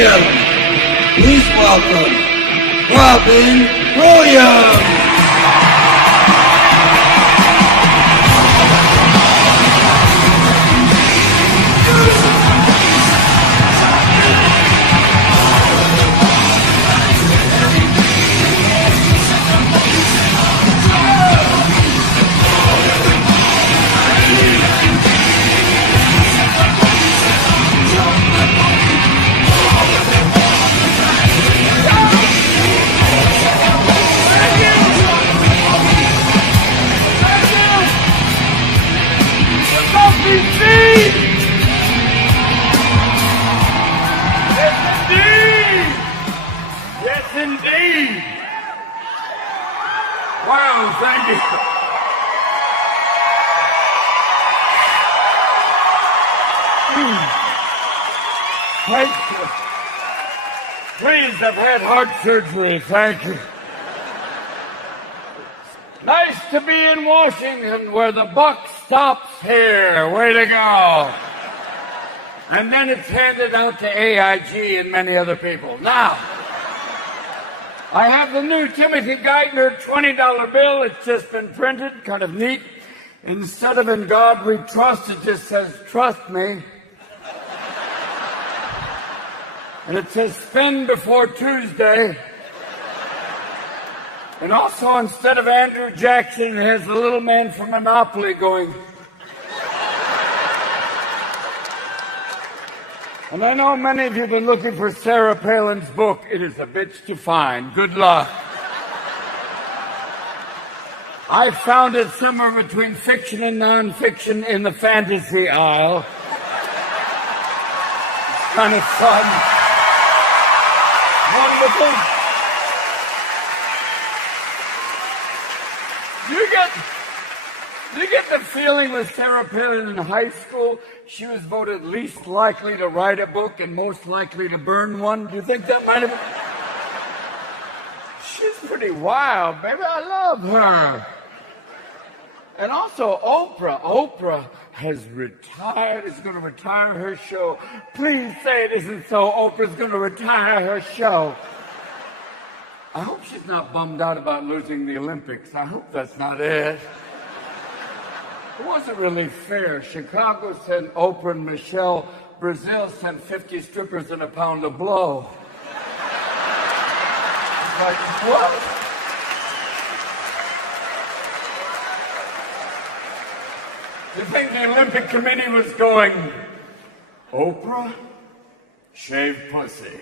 Williams. Please welcome Robin Williams. Indeed. Wow, thank you. Thank you. Please, I've had heart surgery. Thank you. Nice to be in Washington where the buck stops here. Way to go. And then it's handed out to AIG and many other people. Now, I have the new Timothy Geithner $20 bill. It's just been printed, kind of neat. Instead of "In God We Trust," it just says "Trust Me." And it says "Spend before Tuesday." And also, instead of Andrew Jackson, it has the little man from Monopoly going. And I know many of you have been looking for Sarah Palin's book. It is a bitch to find. Good luck. I found it somewhere between fiction and nonfiction in the fantasy aisle. It's kind of fun. Wonderful. Do you get the feeling with Sarah Palin in high school, she was voted least likely to write a book and most likely to burn one? Do you think that might have been? She's pretty wild, baby. I love her. And also Oprah. Oprah has retired, is going to retire her show. Please say it isn't so. Oprah's going to retire her show. I hope she's not bummed out about losing the Olympics. I hope that's not it. It wasn't really fair. Chicago sent Oprah and Michelle. Brazil sent 50 strippers and a pound of blow. Like, what? You think the Olympic Committee was going, Oprah, shave pussy.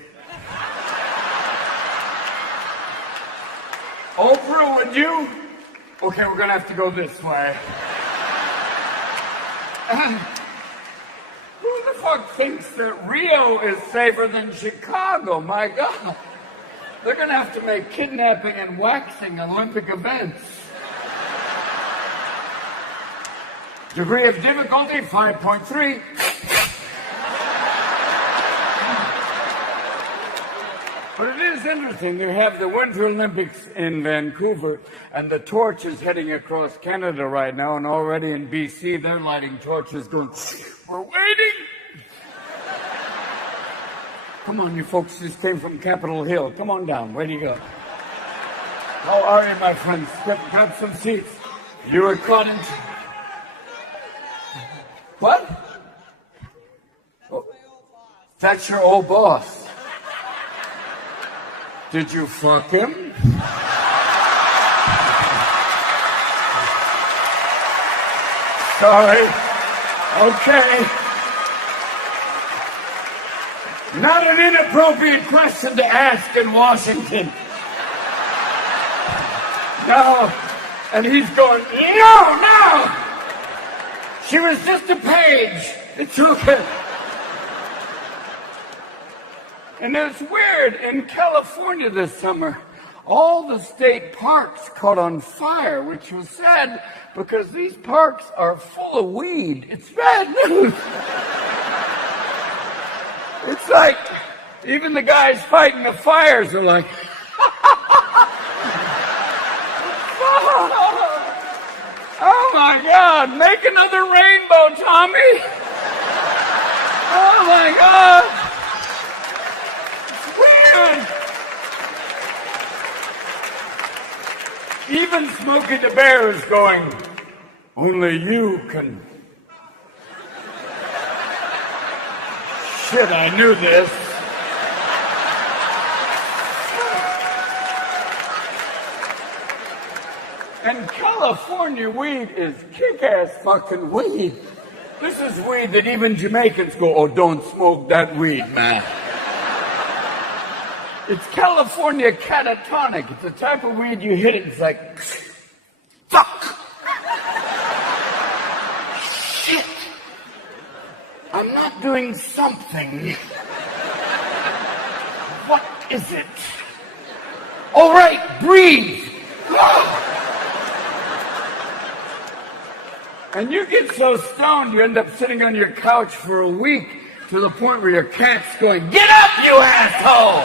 Oprah, would you? Okay, we're going to have to go this way. Who the fuck thinks that Rio is safer than Chicago? My God. They're going to have to make kidnapping and waxing Olympic events. Degree of difficulty, 5.3. But it is interesting. They have the Winter Olympics in Vancouver, and the torch is heading across Canada right now, and already in BC, they're lighting torches going, we're waiting. Come on, you folks just came from Capitol Hill. Come on down. Where do you go? How are you, my friends? Grab some seats. You were caught in... What? Oh, that's your old boss. Did you fuck him? Sorry. Okay. Not an inappropriate question to ask in Washington. No. And he's going, no! She was just a page. It's okay. And it's weird, in California this summer, all the state parks caught on fire, which was sad because these parks are full of weed. It's bad news. It's like, even the guys fighting the fires are like, oh my God, make another rainbow, Tommy. Oh my God. Even Smokey the Bear is going, only you can. Shit, I knew this. And California weed is kick-ass fucking weed. This is weed that even Jamaicans go, oh, don't smoke that weed, man. It's California catatonic. It's the type of weed you hit it, it's like, fuck. Shit. I'm not doing something. What is it? All right, breathe. And you get so stoned, you end up sitting on your couch for a week to the point where your cat's going, get up, you asshole!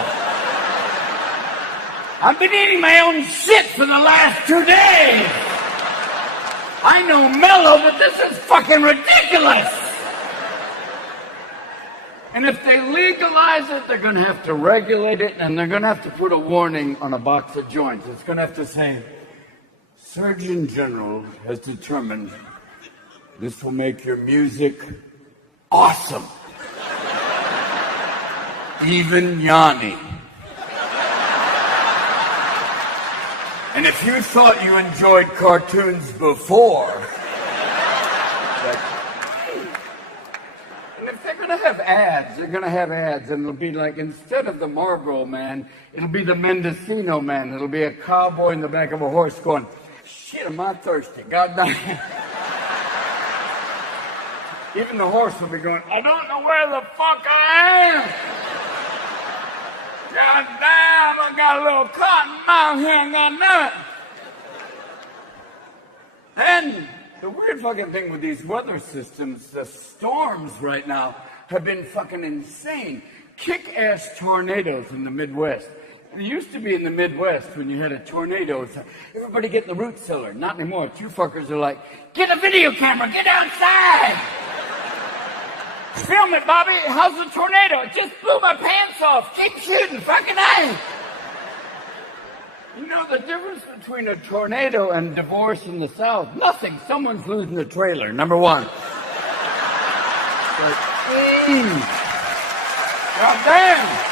I've been eating my own shit for the last 2 days. I know mellow, but this is fucking ridiculous. And if they legalize it, they're going to have to regulate it, and they're going to have to put a warning on a box of joints. It's going to have to say, Surgeon General has determined this will make your music awesome. Even Yanni. And if you thought you enjoyed cartoons before, and if they're going to have ads, they're going to have ads, and it'll be like, instead of the Marlboro Man, it'll be the Mendocino Man. It'll be a cowboy in the back of a horse going, shit, am I thirsty? God damn. Even the horse will be going, I don't know where the fuck I am. God damn, I got a little cotton mouth here and got nothing. And the weird fucking thing with these weather systems, the storms right now have been fucking insane. Kick-ass tornadoes in the Midwest. It used to be in the Midwest when you had a tornado, it's like, everybody get in the root cellar. Not anymore. Two fuckers are like, get a video camera, get outside. Film it, Bobby. How's the tornado? It just blew my pants off. Keep shooting, fucking A. You know the difference between a tornado and divorce in the South? Nothing. Someone's losing a trailer, number one. But, God damn.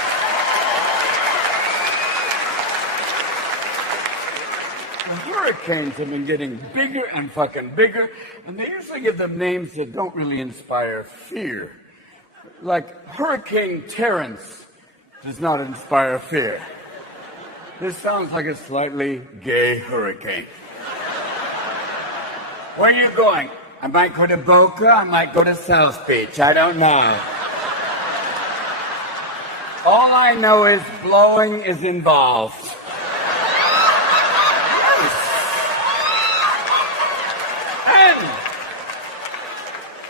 The hurricanes have been getting bigger and fucking bigger, and they usually give them names that don't really inspire fear. Like Hurricane Terrence does not inspire fear. This sounds like a slightly gay hurricane. Where are you going? I might go to Boca, I might go to South Beach, I don't know. All I know is blowing is involved.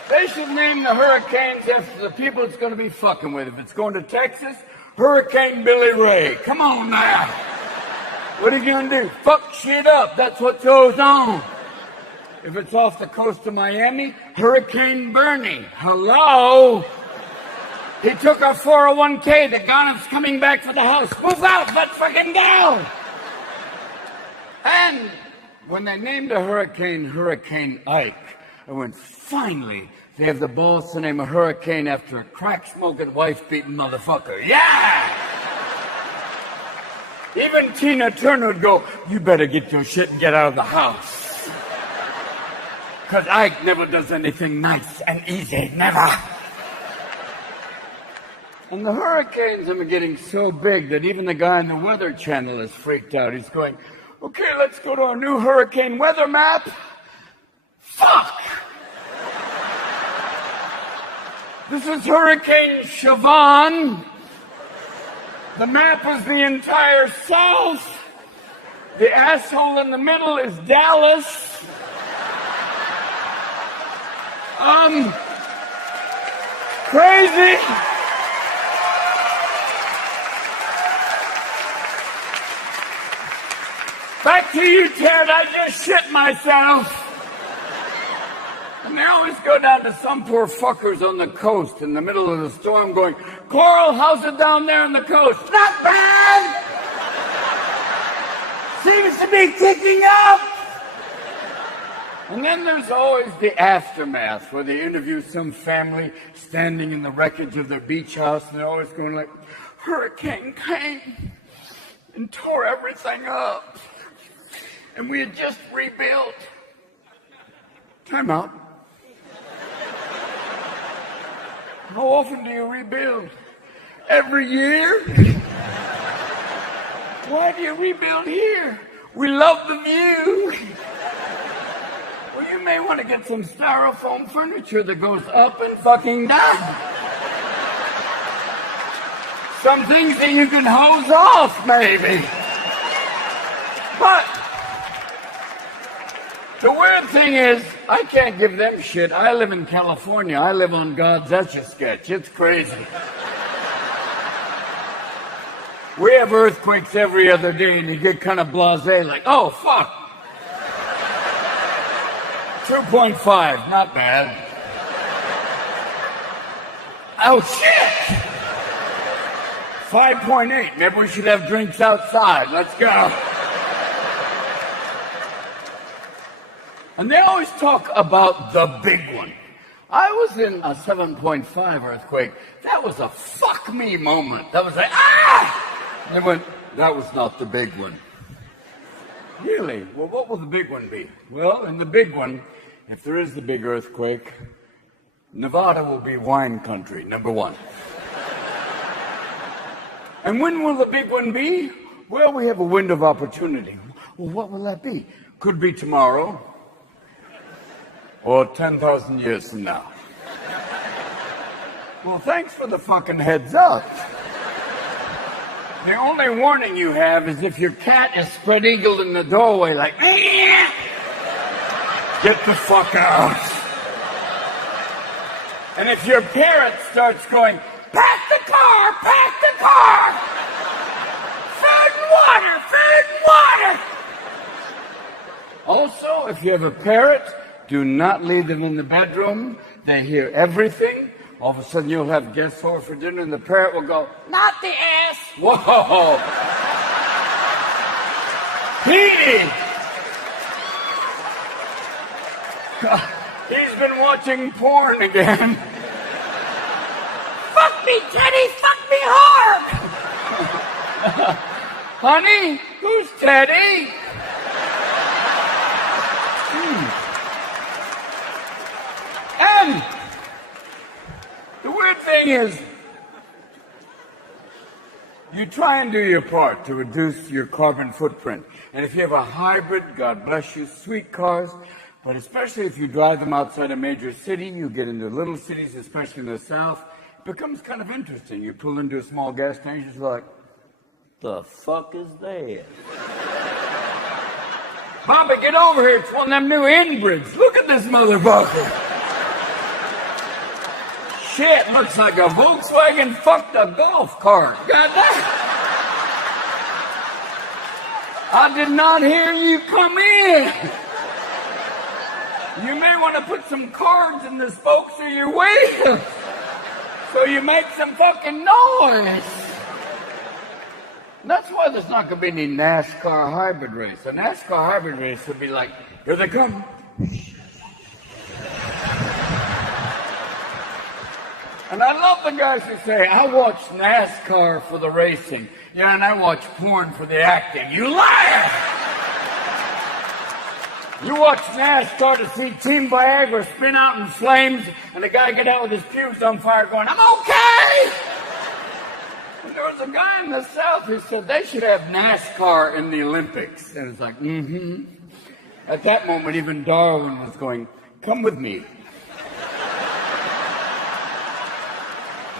They should name the hurricanes after the people it's going to be fucking with. If it's going to Texas, Hurricane Billy Ray. Come on now. What are you going to do? Fuck shit up. That's what goes on. If it's off the coast of Miami, Hurricane Bernie. Hello? He took our 401k. The gun's coming back for the house. Move out. Let's fucking go. And when they named a hurricane Hurricane Ike, I went, finally, they have the balls to name a hurricane after a crack-smoking, wife-beating motherfucker. Yeah! Even Tina Turner would go, you better get your shit and get out of the house. Because Ike never does anything nice and easy, never. And the hurricanes have been getting so big that even the guy on the Weather Channel is freaked out. He's going, okay, let's go to our new hurricane weather map. Fuck! This is Hurricane Siobhan. The map is the entire South. The asshole in the middle is Dallas. Crazy. Back to you, Ted. I just shit myself. And they always go down to some poor fuckers on the coast in the middle of the storm going, Coral, how's it down there on the coast? Not bad! Seems to be kicking up! And then there's always the aftermath, where they interview some family standing in the wreckage of their beach house, and they're always going like, hurricane came and tore everything up. And we had just rebuilt. Time out. How often do you rebuild? Every year? Why do you rebuild here? We love the view. Well, you may want to get some styrofoam furniture that goes up and fucking down. Some things that you can hose off, maybe. But the weird thing is, I can't give them shit. I live in California. I live on God's Etch-a-Sketch. It's crazy. We have earthquakes every other day, and you get kind of blasé, like, oh, fuck. 2.5, not bad. Oh, shit! 5.8, maybe we should have drinks outside. Let's go. And they always talk about the big one. I was in a 7.5 earthquake. That was a fuck me moment. That was like, ah! They went, that was not the big one. Really? Well, what will the big one be? Well, in the big one, if there is the big earthquake, Nevada will be wine country, number one. And when will the big one be? Well, we have a window of opportunity. Well, what will that be? Could be tomorrow, or 10,000 years from now. Well, thanks for the fucking heads up. The only warning you have is if your cat is spread-eagled in the doorway like, get the fuck out. And if your parrot starts going, pack the car, pack the car! Food and water, food and water! Also, if you have a parrot, do not leave them in the bedroom. They hear everything. All of a sudden, you'll have guests over for dinner, and the parrot will go, not the ass! Whoa! Petey! He's been watching porn again. Fuck me, Teddy! Fuck me hard! Honey, who's Teddy? And the weird thing is, you try and do your part to reduce your carbon footprint. And if you have a hybrid, God bless you, sweet cars, but especially if you drive them outside a major city, you get into little cities, especially in the South, it becomes kind of interesting. You pull into a small gas station, it's like, the fuck is that? Bobby, get over here. It's one of them new inbrids. Look at this motherfucker. Shit, looks like a Volkswagen fucked a golf cart. Goddamn. I did not hear you come in. You may want to put some cards in the spokes of your wheels so you make some fucking noise. And that's why there's not going to be any NASCAR hybrid race. A NASCAR hybrid race would be like, here they come. And I love the guys who say, I watch NASCAR for the racing. Yeah, and I watch porn for the acting. You liar! You watch NASCAR to see Team Viagra spin out in flames and the guy get out with his pubes on fire going, I'm okay! And there was a guy in the South who said they should have NASCAR in the Olympics. And it's like, At that moment, even Darwin was going, come with me.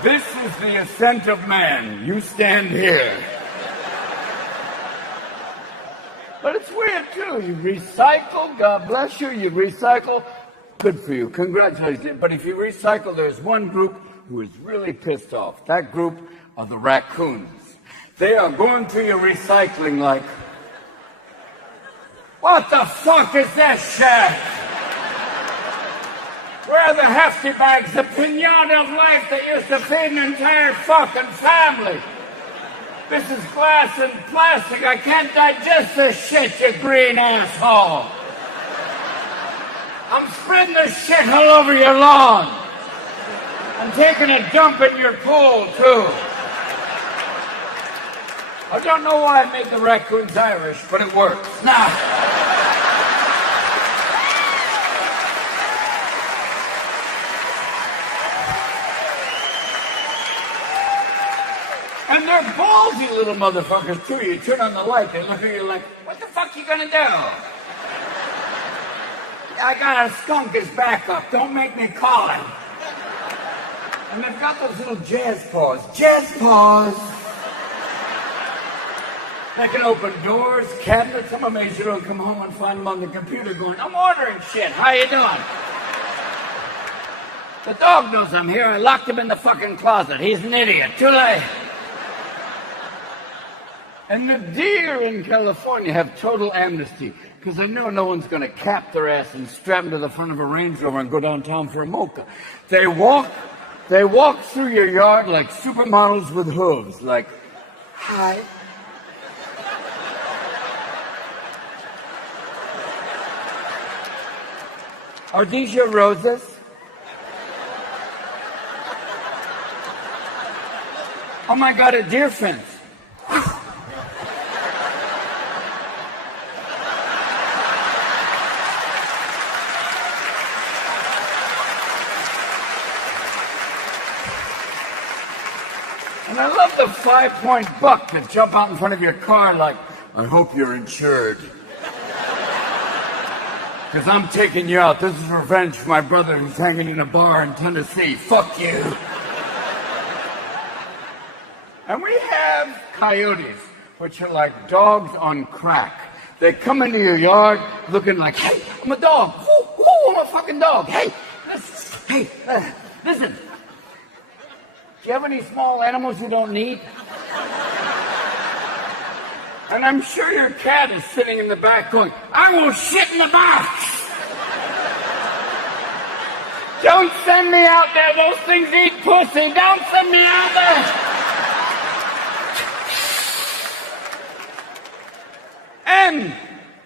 This is the ascent of man. You stand here. But it's weird, too. You recycle, God bless you, you recycle. Good for you. Congratulations. But if you recycle, there's one group who is really pissed off. That group are the raccoons. They are going through your recycling like, what the fuck is that shit? Where are the crusty bags, the pinata of life that used to feed an entire fucking family. This is glass and plastic. I can't digest this shit, you green asshole. I'm spreading this shit all over your lawn. I'm taking a dump in your pool, too. I don't know why I made the raccoons Irish, but it works. Now, and they're ballsy little motherfuckers, too. You turn on the light, they look at you like, what the fuck you gonna do? I got a skunk as backup. Don't make me call him. And they've got those little jazz paws. Jazz paws! They can open doors, cabinets. I'm amazed you don't come home and find them on the computer going, I'm ordering shit. How you doing? The dog knows I'm here. I locked him in the fucking closet. He's an idiot. Too late. And the deer in California have total amnesty because they know no one's going to cap their ass and strap them to the front of a Range Rover and go downtown for a mocha. They walk through your yard like supermodels with hooves, like, hi. Are these your roses? Oh my God, a deer fence. And I love the 5-point buck that jump out in front of your car like, I hope you're insured. Because I'm taking you out. This is revenge for my brother who's hanging in a bar in Tennessee. Fuck you. And we have coyotes, which are like dogs on crack. They come into your yard looking like, hey, I'm a dog. Ooh, ooh, I'm a fucking dog. Hey, listen. Do you have any small animals you don't need? And I'm sure your cat is sitting in the back going, I will shit in the box. Don't send me out there. Those things eat pussy. Don't send me out there. And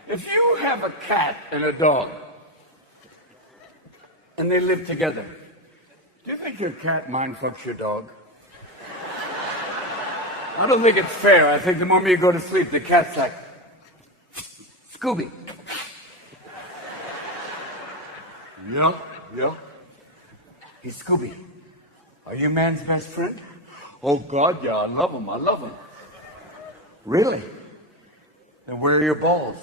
if you have a cat and a dog, and they live together, do you think your cat mind fucks your dog? I don't think it's fair. I think the moment you go to sleep, the cat's like, Scooby. Yeah. He's Scooby. Are you man's best friend? Oh, God, yeah, I love him. Really? Then where are your balls?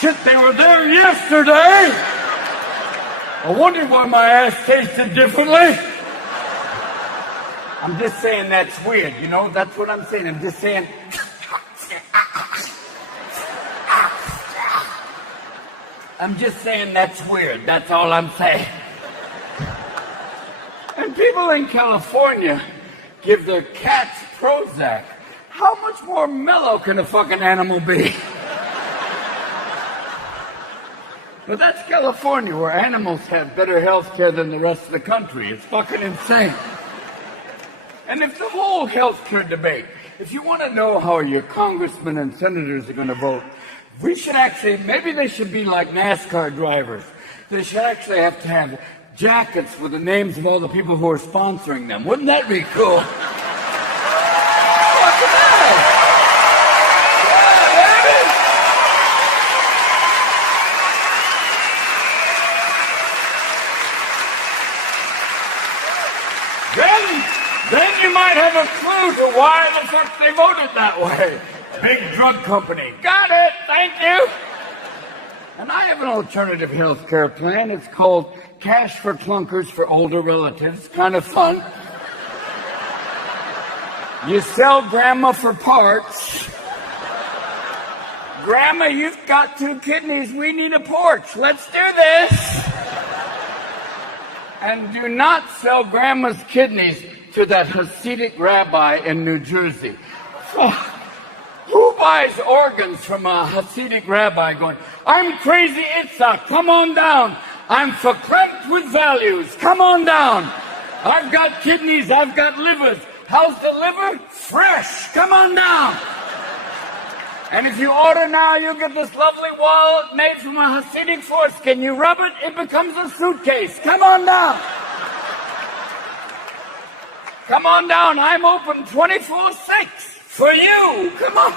Shit, they were there yesterday! I wonder why my ass tasted differently. I'm just saying that's weird, you know? That's what I'm saying. I'm just saying... that's weird. That's all I'm saying. And people in California give their cats Prozac. How much more mellow can a fucking animal be? But that's California, where animals have better health care than the rest of the country. It's fucking insane. And if the whole health care debate, if you want to know how your congressmen and senators are going to vote, we should actually, maybe they should be like NASCAR drivers. They should actually have to have jackets with the names of all the people who are sponsoring them. Wouldn't that be cool? Look at that! Then you might have a clue to why the fuck they voted that way. Big drug company. Got it, thank you. And I have an alternative health care plan. It's called Cash for Clunkers for Older Relatives. Kind of fun. You sell grandma for parts. Grandma, you've got 2 kidneys. We need a porch. Let's do this. And do not sell grandma's kidneys to that Hasidic rabbi in New Jersey. Who buys organs from a Hasidic rabbi going, I'm crazy Itzhak, come on down. I'm verklempt with values, come on down. I've got kidneys, I've got livers. How's the liver? Fresh, come on down. And if you order now, you get this lovely wallet made from a Hasidic foreskin. You rub it, it becomes a suitcase. Come on down. Come on down, I'm open 24/6 for you. Come on.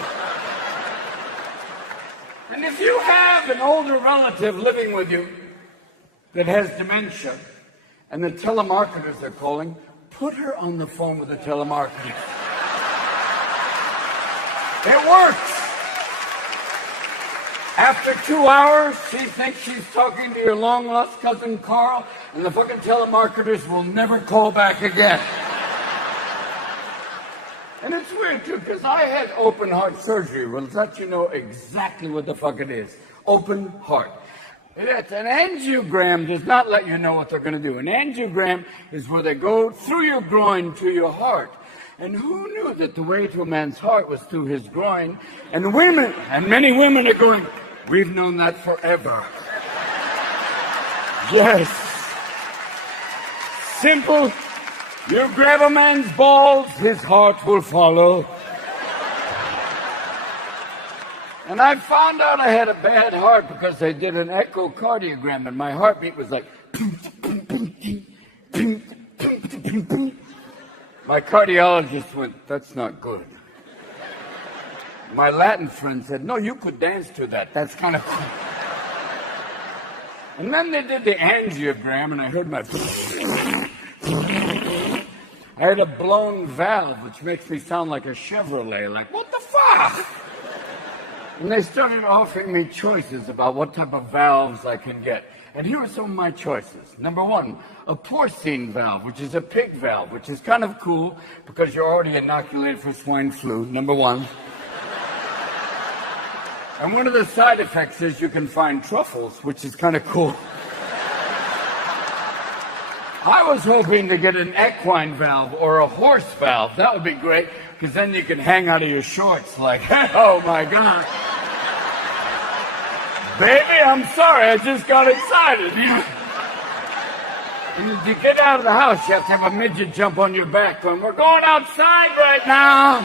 And if you have an older relative living with you that has dementia, and the telemarketers are calling, put her on the phone with the telemarketer. It works. After 2 hours, she thinks she's talking to your long-lost cousin Carl, and the fucking telemarketers will never call back again. And it's weird, too, because I had open heart surgery. Will let you know exactly what the fuck it is. Open heart. It's an angiogram does not let you know what they're going to do. An angiogram is where they go through your groin to your heart. And who knew that the way to a man's heart was through his groin? And women, and many women are going, we've known that forever. Yes. Simple. You grab a man's balls, his heart will follow. And I found out I had a bad heart because they did an echocardiogram and my heartbeat was like... My cardiologist went, that's not good. My Latin friend said, no, you could dance to that. That's kind of cool. And then they did the angiogram and I heard my... I had a blown valve, which makes me sound like a Chevrolet, like, what the fuck? And they started offering me choices about what type of valves I can get. And here are some of my choices. Number one, a porcine valve, which is a pig valve, which is kind of cool because you're already inoculated for swine flu, number one. And one of the side effects is you can find truffles, which is kind of cool. I was hoping to get an equine valve or a horse valve. That would be great, because then you can hang out of your shorts like, oh my God. Baby, I'm sorry, I just got excited. And as you get out of the house, you have to have a midget jump on your back going, we're going outside right now.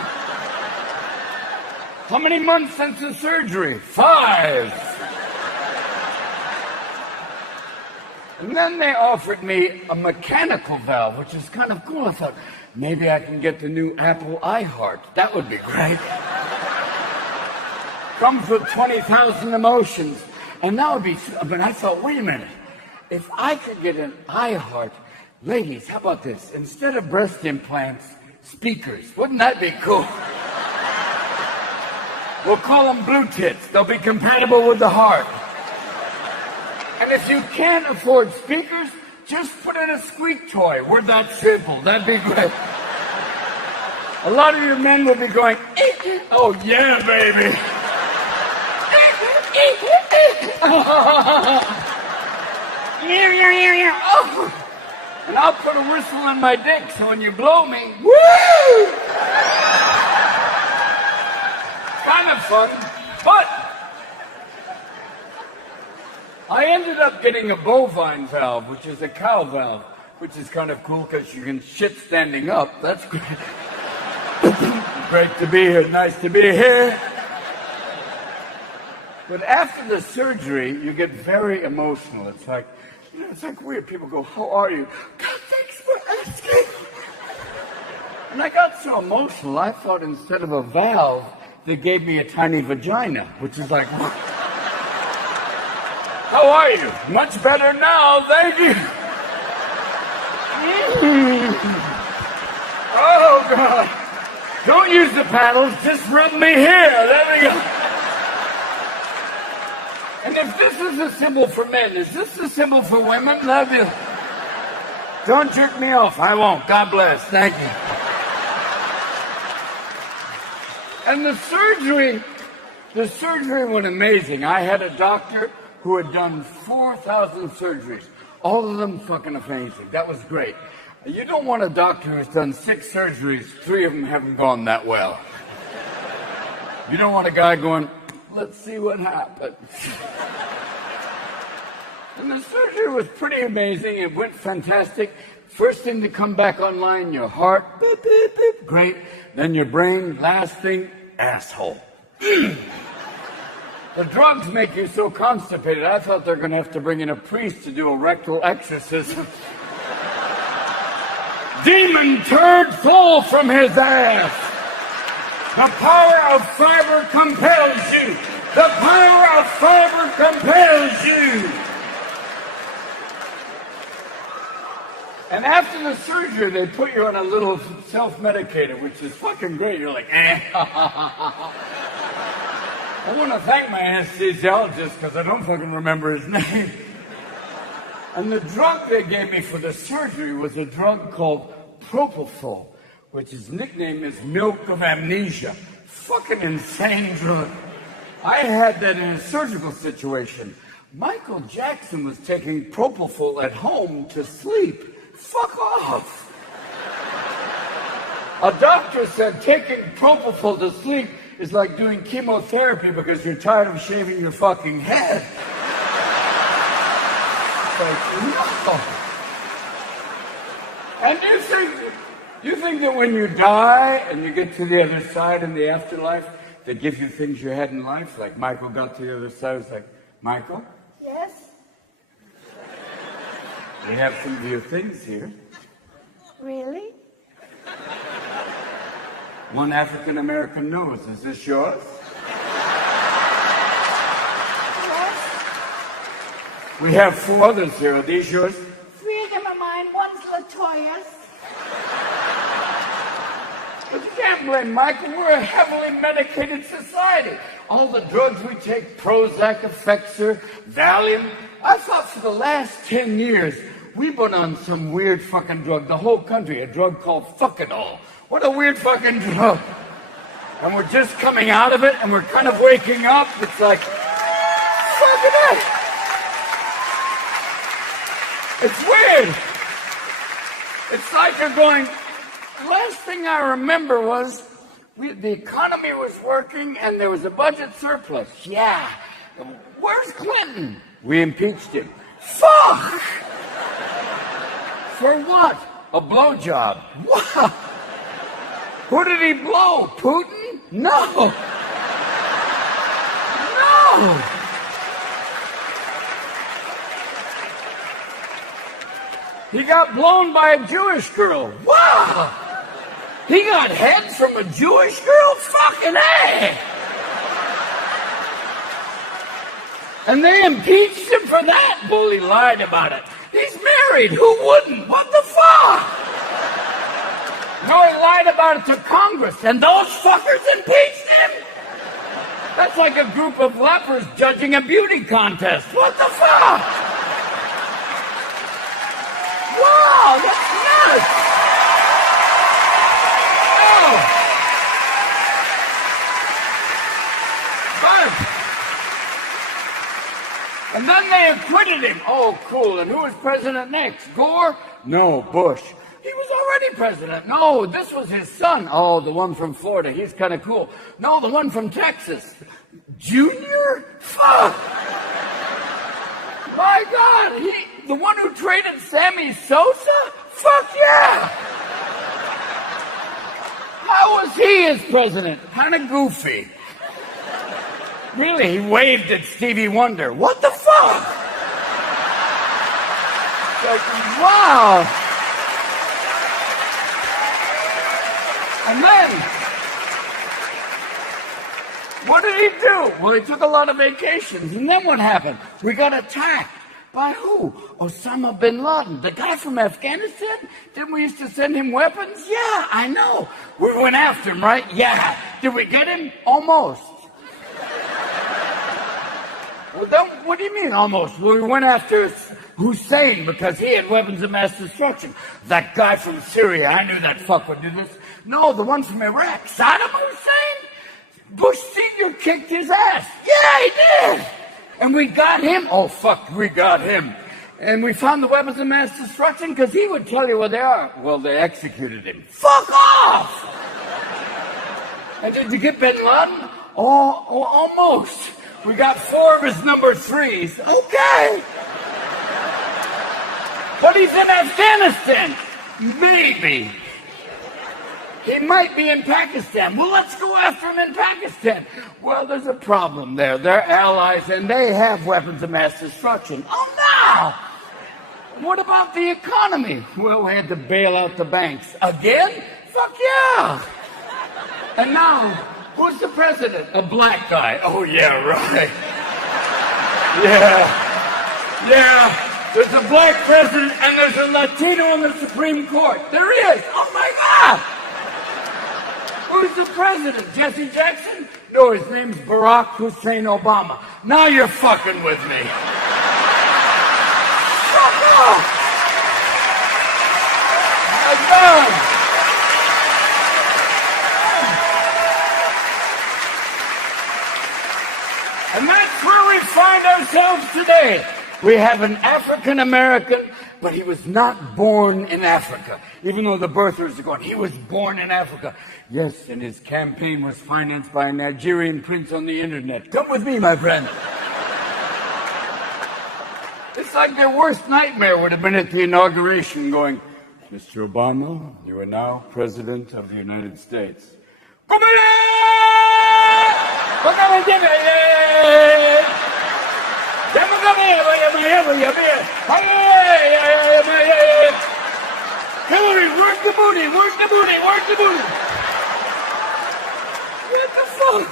How many months since the surgery? 5. And then they offered me a mechanical valve, which is kind of cool. I thought, maybe I can get the new Apple iHeart. That would be great. Comes with 20,000 emotions. And that would be, but I thought, wait a minute. If I could get an iHeart, ladies, how about this? Instead of breast implants, speakers. Wouldn't that be cool? We'll call them blue tits. They'll be compatible with the heart. And if you can't afford speakers, just put in a squeak toy. We're that simple. That'd be great. A lot of your men will be going, oh yeah, baby. And I'll put a whistle in my dick so when you blow me, woo! Kind of fun, but I ended up getting a bovine valve, which is a cow valve, which is kind of cool because you can shit standing up. That's great. Great to be here. Nice to be here. But after the surgery, you get very emotional. It's like, you know, it's like weird. People go, how are you? God, thanks for asking. And I got so emotional, I thought instead of a valve, they gave me a tiny vagina, which is like, how are you? Much better now, thank you. Oh, God. Don't use the paddles, just rub me here. There we go. And if this is a symbol for men, is this a symbol for women? Love you. Don't jerk me off. I won't. God bless. Thank you. And the surgery went amazing. I had a doctor who had done 4,000 surgeries. All of them fucking amazing. That was great. You don't want a doctor who's done 6 surgeries, 3 of them haven't gone that well. You don't want a guy going, let's see what happens. And the surgery was pretty amazing. It went fantastic. First thing to come back online, your heart, beep, beep, beep, great. Then your brain, last thing, asshole. The drugs make you so constipated, I thought they're going to have to bring in a priest to do a rectal exorcism. Demon turd flow from his ass. The power of fiber compels you. The power of fiber compels you. And after the surgery, they put you on a little self-medicator, which is fucking great. You're like, eh. I want to thank my anesthesiologist because I don't fucking remember his name. And the drug they gave me for the surgery was a drug called propofol, which his nickname is milk of amnesia. Fucking insane drug. I had that in a surgical situation. Michael Jackson was taking propofol at home to sleep. Fuck off. A doctor said taking propofol to sleep is like doing chemotherapy because you're tired of shaving your fucking head. Like, no. And you think that when you die and you get to the other side in the afterlife, they give you things you had in life? Like Michael got to the other side, it's like, Michael? Yes? We have some of your things here. Really? One African-American nose. Is this yours? Yes? We have 4 others here. Are these yours? 3 of them are mine. One's Latoya's. But you can't blame Michael. We're a heavily medicated society. All the drugs we take, Prozac, Effexor, Valium. I thought for the last 10 years, we've been on some weird fucking drug. The whole country, a drug called fucking-all. What a weird fucking drug. And we're just coming out of it, and we're kind of waking up. It's like, fucking it. It's weird. It's like you're going, last thing I remember was the economy was working, and there was a budget surplus. Yeah. Where's Clinton? We impeached him. Fuck! For what? A blowjob. What? Who did he blow? Putin? No. No. He got blown by a Jewish girl. Wow. He got head from a Jewish girl? Fucking A. And they impeached him for that? Bull, he lied about it. He's married. Who wouldn't? What the fuck? No, he lied about it to Congress, and those fuckers impeached him? That's like a group of lepers judging a beauty contest. What the fuck? Wow, that's nuts. Oh. But, and then they acquitted him. Oh, cool. And who was president next? Gore? No, Bush. He was already president. No, this was his son. Oh, the one from Florida. He's kind of cool. No, the one from Texas. Junior? Fuck. My God. The one who traded Sammy Sosa? Fuck yeah. How was he as president? Kind of goofy. Really, he waved at Stevie Wonder. What the fuck? Like, wow. And then, what did he do? Well, he took a lot of vacations. And then what happened? We got attacked. By who? Osama bin Laden. The guy from Afghanistan? Didn't we used to send him weapons? Yeah, I know. We went after him, right? Yeah. Did we get him? Almost. Well, what do you mean, almost? Well, we went after Hussein because he had weapons of mass destruction. That guy from Syria, I knew that fuck would do this. No, the one from Iraq, Saddam Hussein? Bush Sr. kicked his ass. Yeah, he did. And we got him. Oh, fuck, we got him. And we found the weapons of mass destruction because he would tell you where they are. Well, they executed him. Fuck off! And did you get bin Laden? Almost. We got 4 of his number 3s. Okay. But he's in Afghanistan. Maybe. He might be in Pakistan. Well, let's go after him in Pakistan. Well, there's a problem there. They're allies and they have weapons of mass destruction. Oh, no! What about the economy? Well, we had to bail out the banks. Again? Fuck yeah! And now, who's the president? A black guy. Oh, yeah, right. Yeah. There's a black president and there's a Latino in the Supreme Court. There is. Oh, my God! Who's the president? Jesse Jackson? No, his name's Barack Hussein Obama. Now you're fucking with me. Fuck off! My God! And that's where we find ourselves today. We have an African American, but he was not born in Africa. Even though the birthers are going, he was born in Africa. Yes, and his campaign was financed by a Nigerian prince on the internet. Come with me, my friend. It's like their worst nightmare would have been at the inauguration going, Mr. Obama, you are now President of the United States. Come on! Hillary, work the booty, work the booty, work the booty. What the fuck?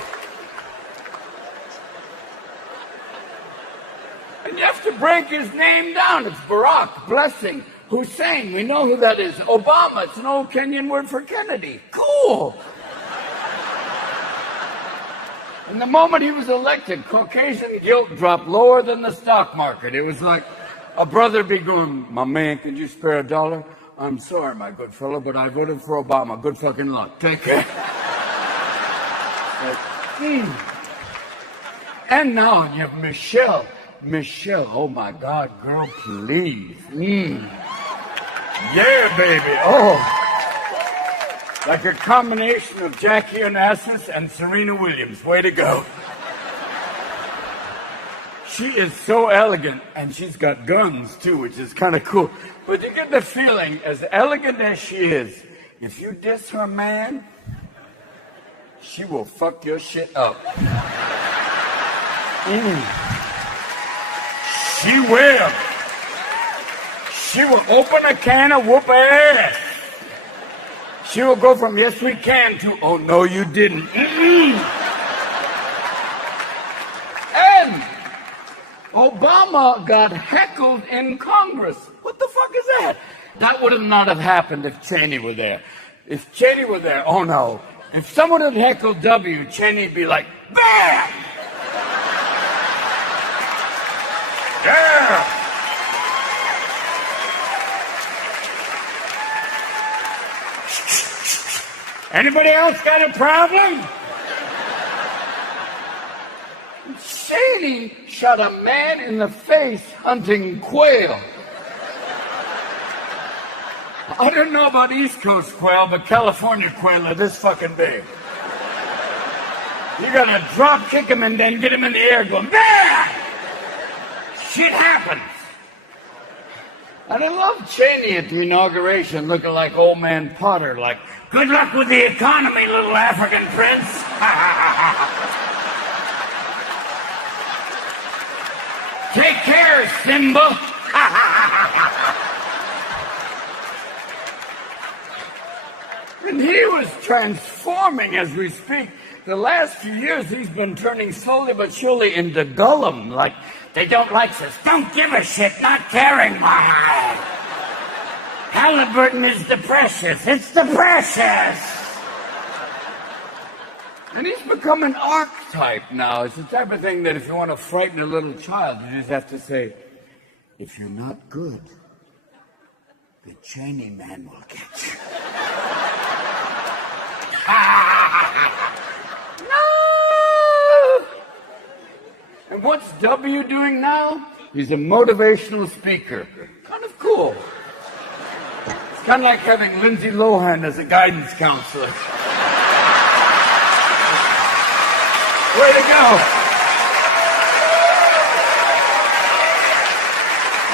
And you have to break his name down. It's Barack, blessing, Hussein. We know who that is. Obama, it's an old Kenyan word for Kennedy. Cool. And the moment he was elected, Caucasian guilt dropped lower than the stock market. It was like a brother be going, my man, could you spare $1? I'm sorry, my good fellow, but I voted for Obama. Good fucking luck. Take care. And now you have Michelle. Michelle, oh my God, girl, please. Yeah, baby. Oh. Like a combination of Jackie Onassis and Serena Williams. Way to go. She is so elegant, and she's got guns, too, which is kind of cool. But you get the feeling, as elegant as she is, if you diss her man, she will fuck your shit up. She will. She will open a can of whoop ass. She will go from yes we can to oh no you didn't. And Obama got heckled in Congress. What the fuck is that? That would have not have happened if Cheney were there. If Cheney were there, oh no. If someone had heckled W, Cheney'd be like, BAM! Yeah! Anybody else got a problem? Cheney shot a man in the face hunting quail. I don't know about East Coast quail, but California quail are this fucking big. You gotta drop kick him and then get him in the air going, BAM! Shit happens. And I love Cheney at the inauguration looking like old man Potter, like, good luck with the economy, little African prince. Take care, Simba. And he was transforming as we speak. The last few years, he's been turning slowly but surely into Gollum, like, they don't like us. Don't give a shit, not caring, my. Halliburton is the precious. It's the precious. And he's become an archetype now. It's the type of thing that if you want to frighten a little child, you just have to say, if you're not good, the Cheney man will get you. No! And what's W doing now? He's a motivational speaker. Kind of cool. It's kind of like having Lindsay Lohan as a guidance counselor. Way to go.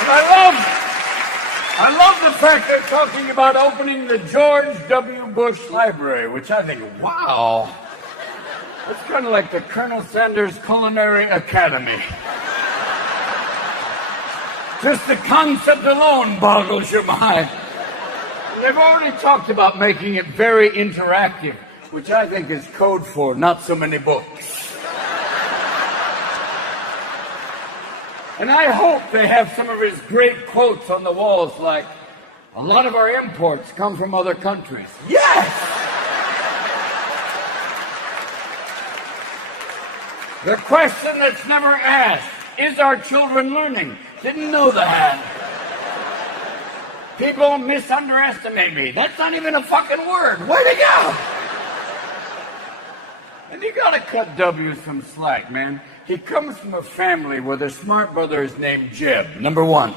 And I love the fact they're talking about opening the George W. Bush Library, which I think, wow, it's kind of like the Colonel Sanders Culinary Academy. Just the concept alone boggles your mind. And they've already talked about making it very interactive, which I think is code for not so many books. And I hope they have some of his great quotes on the walls, like, a lot of our imports come from other countries. Yes! The question that's never asked, is our children learning? Didn't know that. People misunderestimate me. That's not even a fucking word. Way to go! And you gotta cut W some slack, man. He comes from a family where their smart brother is named Jeb, number one.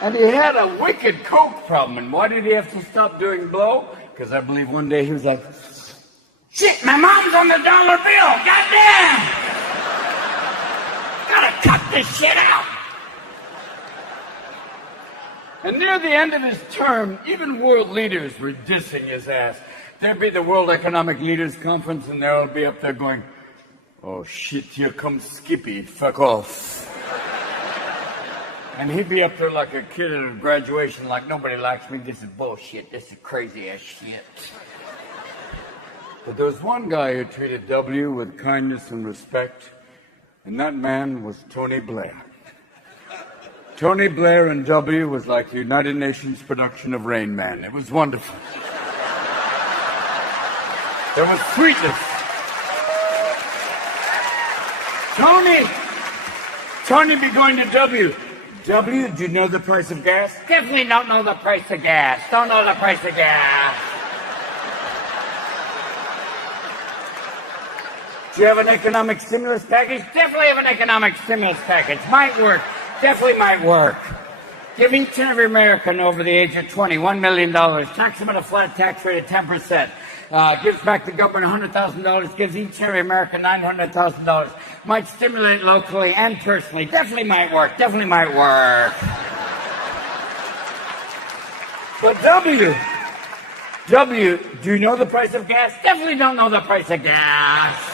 And he had a wicked coke problem. And why did he have to stop doing blow? Because I believe one day he was like, shit, my mom's on the dollar bill. Goddamn! Gotta cut this shit out. And near the end of his term, even world leaders were dissing his ass. There'd be the World Economic Leaders Conference, and they'll be up there going, oh shit, here comes Skippy, fuck off. And he'd be up there like a kid at a graduation, like, nobody likes me, this is bullshit, this is crazy ass shit. But there was one guy who treated W with kindness and respect, and that man was Tony Blair. Tony Blair and W was like the United Nations production of Rain Man. It was wonderful. There was sweetness. Tony be going to W. W, do you know the price of gas? Definitely don't know the price of gas. Don't know the price of gas. Do you have an economic stimulus package? Definitely have an economic stimulus package. Might work. Definitely might work. Give each and every American over the age of 20 $1 million. Tax them at a flat tax rate of 10%. Gives back the government $100,000. Gives each and every American $900,000. Might stimulate locally and personally. Definitely might work. Definitely might work. But W, do you know the price of gas? Definitely don't know the price of gas.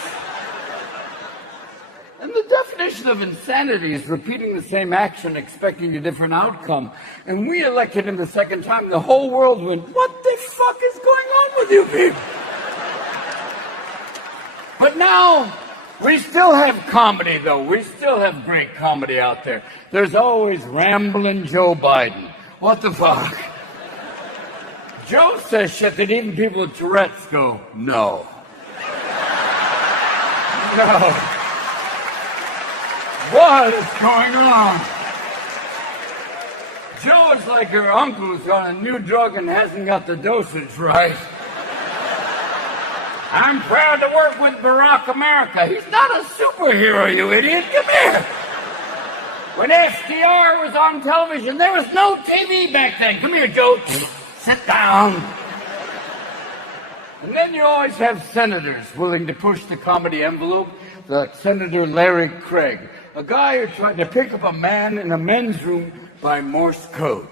And the definition of insanity is repeating the same action, expecting a different outcome. And we elected him the second time. The whole world went, what the fuck is going on with you people? But now, we still have comedy, though. We still have great comedy out there. There's always rambling Joe Biden. What the fuck? Joe says shit that even people with Tourette's go, no. No. What is going on? Joe is like her uncle who's on a new drug and hasn't got the dosage right. I'm proud to work with Barack America. He's not a superhero, you idiot. Come here. When FDR was on television, there was no TV back then. Come here, Joe. Sit down. And then you always have senators willing to push the comedy envelope, like Senator Larry Craig, a guy who tried to pick up a man in a men's room by Morse code.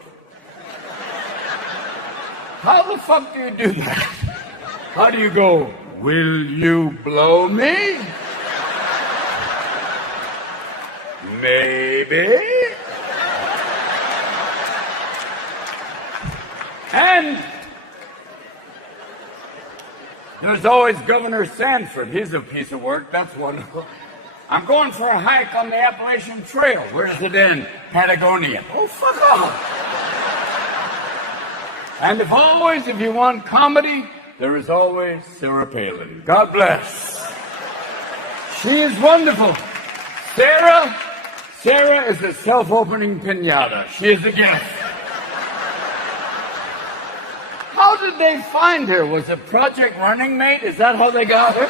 How the fuck do you do that? How do you go, will you blow me? Maybe. And there's always Governor Sanford. He's a piece of work. That's wonderful. I'm going for a hike on the Appalachian Trail. Where does it end? Patagonia. Oh, fuck off. And if you want comedy, there is always Sarah Palin. God bless. She is wonderful. Sarah is a self-opening piñata. She is a gift. How did they find her? Was it Project Running Mate? Is that how they got her?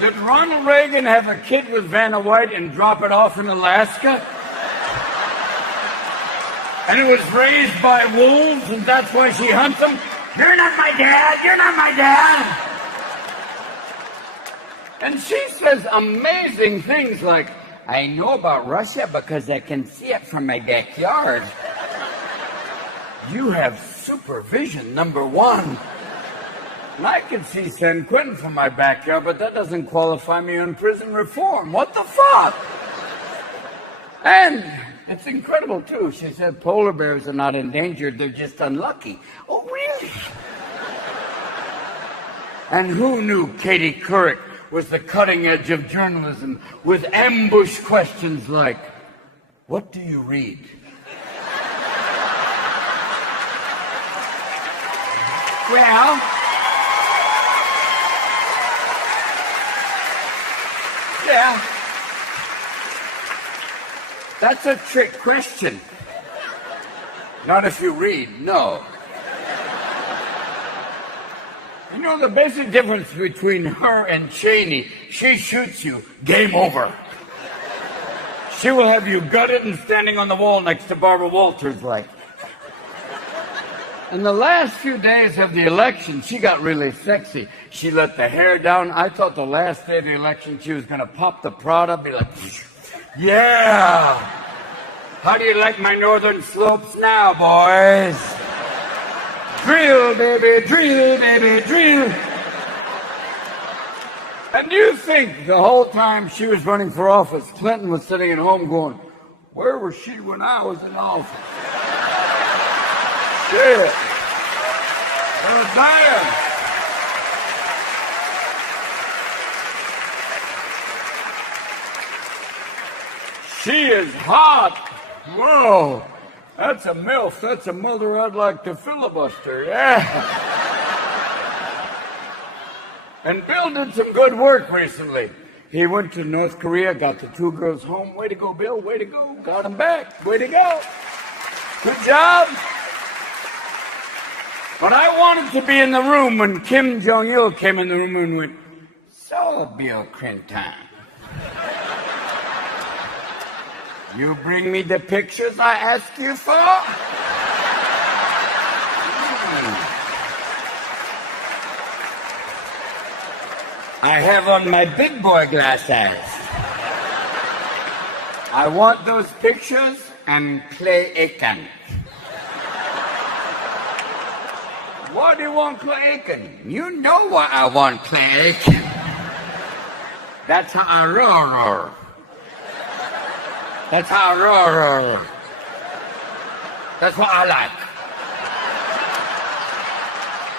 Did Ronald Reagan have a kid with Vanna White and drop it off in Alaska? And it was raised by wolves, and that's why she hunts them? You're not my dad. You're not my dad. And she says amazing things like, I know about Russia because I can see it from my backyard. You have supervision, number one. And I can see San Quentin from my backyard, but that doesn't qualify me on prison reform. What the fuck? And it's incredible, too. She said polar bears are not endangered, they're just unlucky. Oh, really? And who knew Katie Couric was the cutting edge of journalism with ambush questions like, what do you read? Well, yeah, that's a trick question. Not if you read, no. You know the basic difference between her and Cheney? She shoots you, game over. She will have you gutted and standing on the wall next to Barbara Walters like. In the last few days of the election, she got really sexy. She let the hair down. I thought the last day of the election she was going to pop the Prada, be like, yeah! How do you like my northern slopes now, boys? Drill, baby, drill. And you think the whole time she was running for office, Clinton was sitting at home going, where was she when I was in office? Shit. Damn. She is hot. Whoa. That's a MILF. That's a mother I'd like to filibuster. Yeah. And Bill did some good work recently. He went to North Korea, got the two girls home. Way to go, Bill. Way to go. Got them back. Way to go. Good job. But I wanted to be in the room when Kim Jong-il came in the room and went, so, Bill Clinton, you bring me the pictures I asked you for? I have on my big boy glasses. I want those pictures and Clay Aiken. What do you want, Clay Aiken? You know what I want, Clay Aiken. That's how I roar. That's how I roar. That's what I like.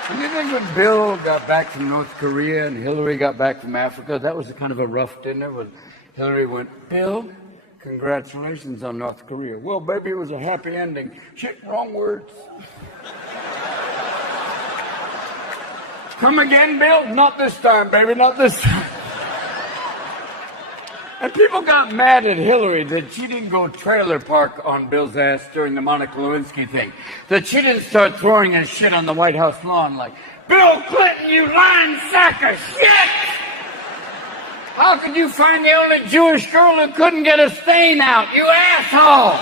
And you think when Bill got back from North Korea and Hillary got back from Africa, that was a kind of a rough dinner when Hillary went, Bill, congratulations on North Korea. Well, baby, it was a happy ending. Shit, wrong words. Come again, Bill? Not this time, baby, not this time. And people got mad at Hillary that she didn't go trailer park on Bill's ass during the Monica Lewinsky thing. That she didn't start throwing his shit on the White House lawn like, Bill Clinton, you lying sack of shit! How could you find the only Jewish girl who couldn't get a stain out, you asshole?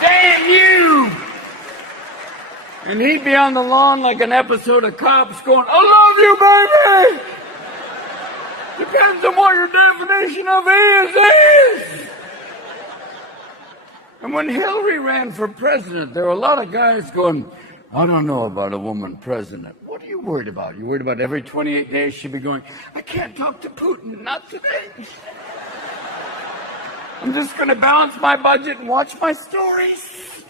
Damn you! And he'd be on the lawn like an episode of Cops going, I love you, baby! Depends on what your definition of is. And when Hillary ran for president, there were a lot of guys going, I don't know about a woman president. What are you worried about? You worried about every 28 days she'd be going, I can't talk to Putin, not today. I'm just going to balance my budget and watch my stories.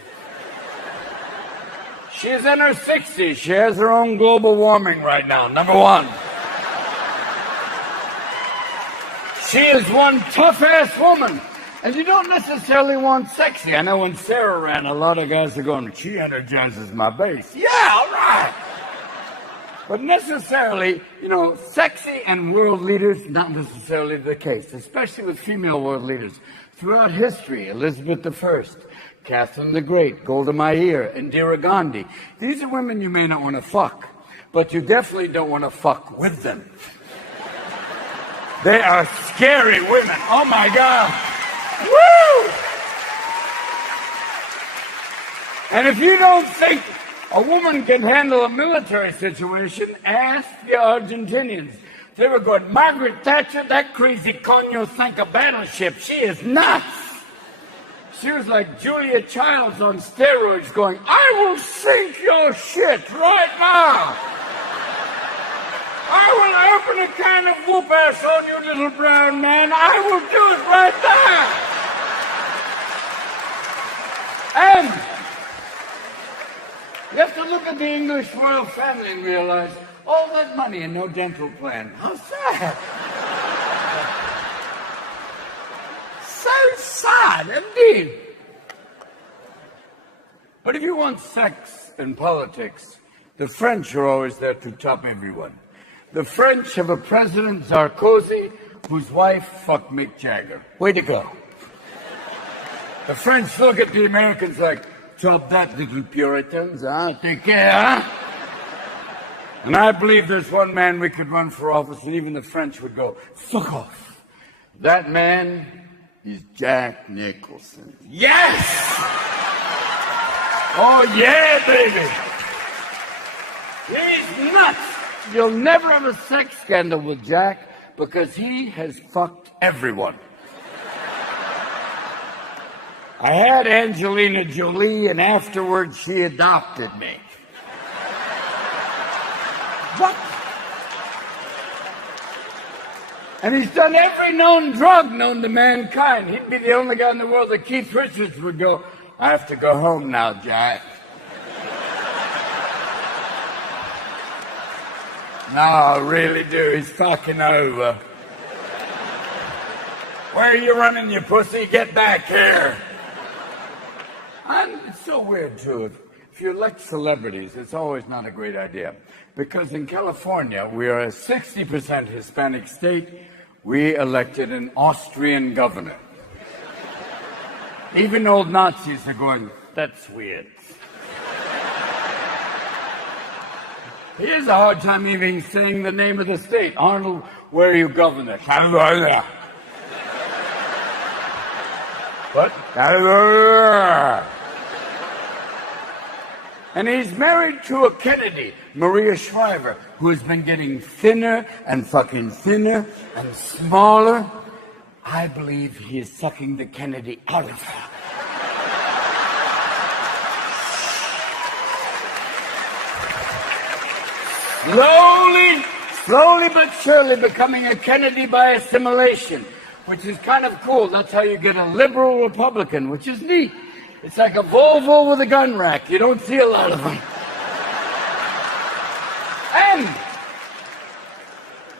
She's in her 60s. She has her own global warming right now, number one. She is one tough-ass woman. And you don't necessarily want sexy. I know when Sarah ran, a lot of guys are going, she energizes my base. Yeah, all right. But necessarily, you know, sexy and world leaders, not necessarily the case, especially with female world leaders. Throughout history, Elizabeth I, Catherine the Great, Golda Meir, Indira Gandhi. These are women you may not want to fuck, but you definitely don't want to fuck with them. They are scary women. Oh, my God. Woo! And if you don't think A woman can handle a military situation. Ask the Argentinians. They were going, Margaret Thatcher, that crazy coño sank a battleship. She is nuts. She was like Julia Childs on steroids going, I will sink your shit right now. I will open a can of whoop ass on you, little brown man. I will do it right there. And you have to look at the English royal family and realize all that money and no dental plan. How sad. So sad, indeed. But if you want sex in politics, the French are always there to top everyone. The French have a president, Sarkozy, whose wife fucked Mick Jagger. Way to go. The French look at the Americans like, top that, little Puritans, huh? Take care, huh? And I believe there's one man we could run for office and even the French would go, fuck off. That man is Jack Nicholson. Yes! Oh yeah, baby! He's nuts! You'll never have a sex scandal with Jack because he has fucked everyone. I had Angelina Jolie and afterwards she adopted me. What? And he's done every known drug known to mankind. He'd be the only guy in the world that Keith Richards would go, I have to go home now, Jack. No, I really do. He's fucking over. Where are you running, you pussy? Get back here. And it's so weird, too. If you elect celebrities, it's always not a great idea. Because in California, we are a 60% Hispanic state. We elected an Austrian governor. Even old Nazis are going, that's weird. He has a hard time even saying the name of the state. Arnold, where are you governor? California. What? California. And he's married to a Kennedy, Maria Shriver, who has been getting thinner and fucking thinner and smaller. I believe he is sucking the Kennedy out of her. Slowly but surely becoming a Kennedy by assimilation, which is kind of cool. That's how you get a liberal Republican, which is neat. It's like a Volvo with a gun rack. You don't see a lot of them. And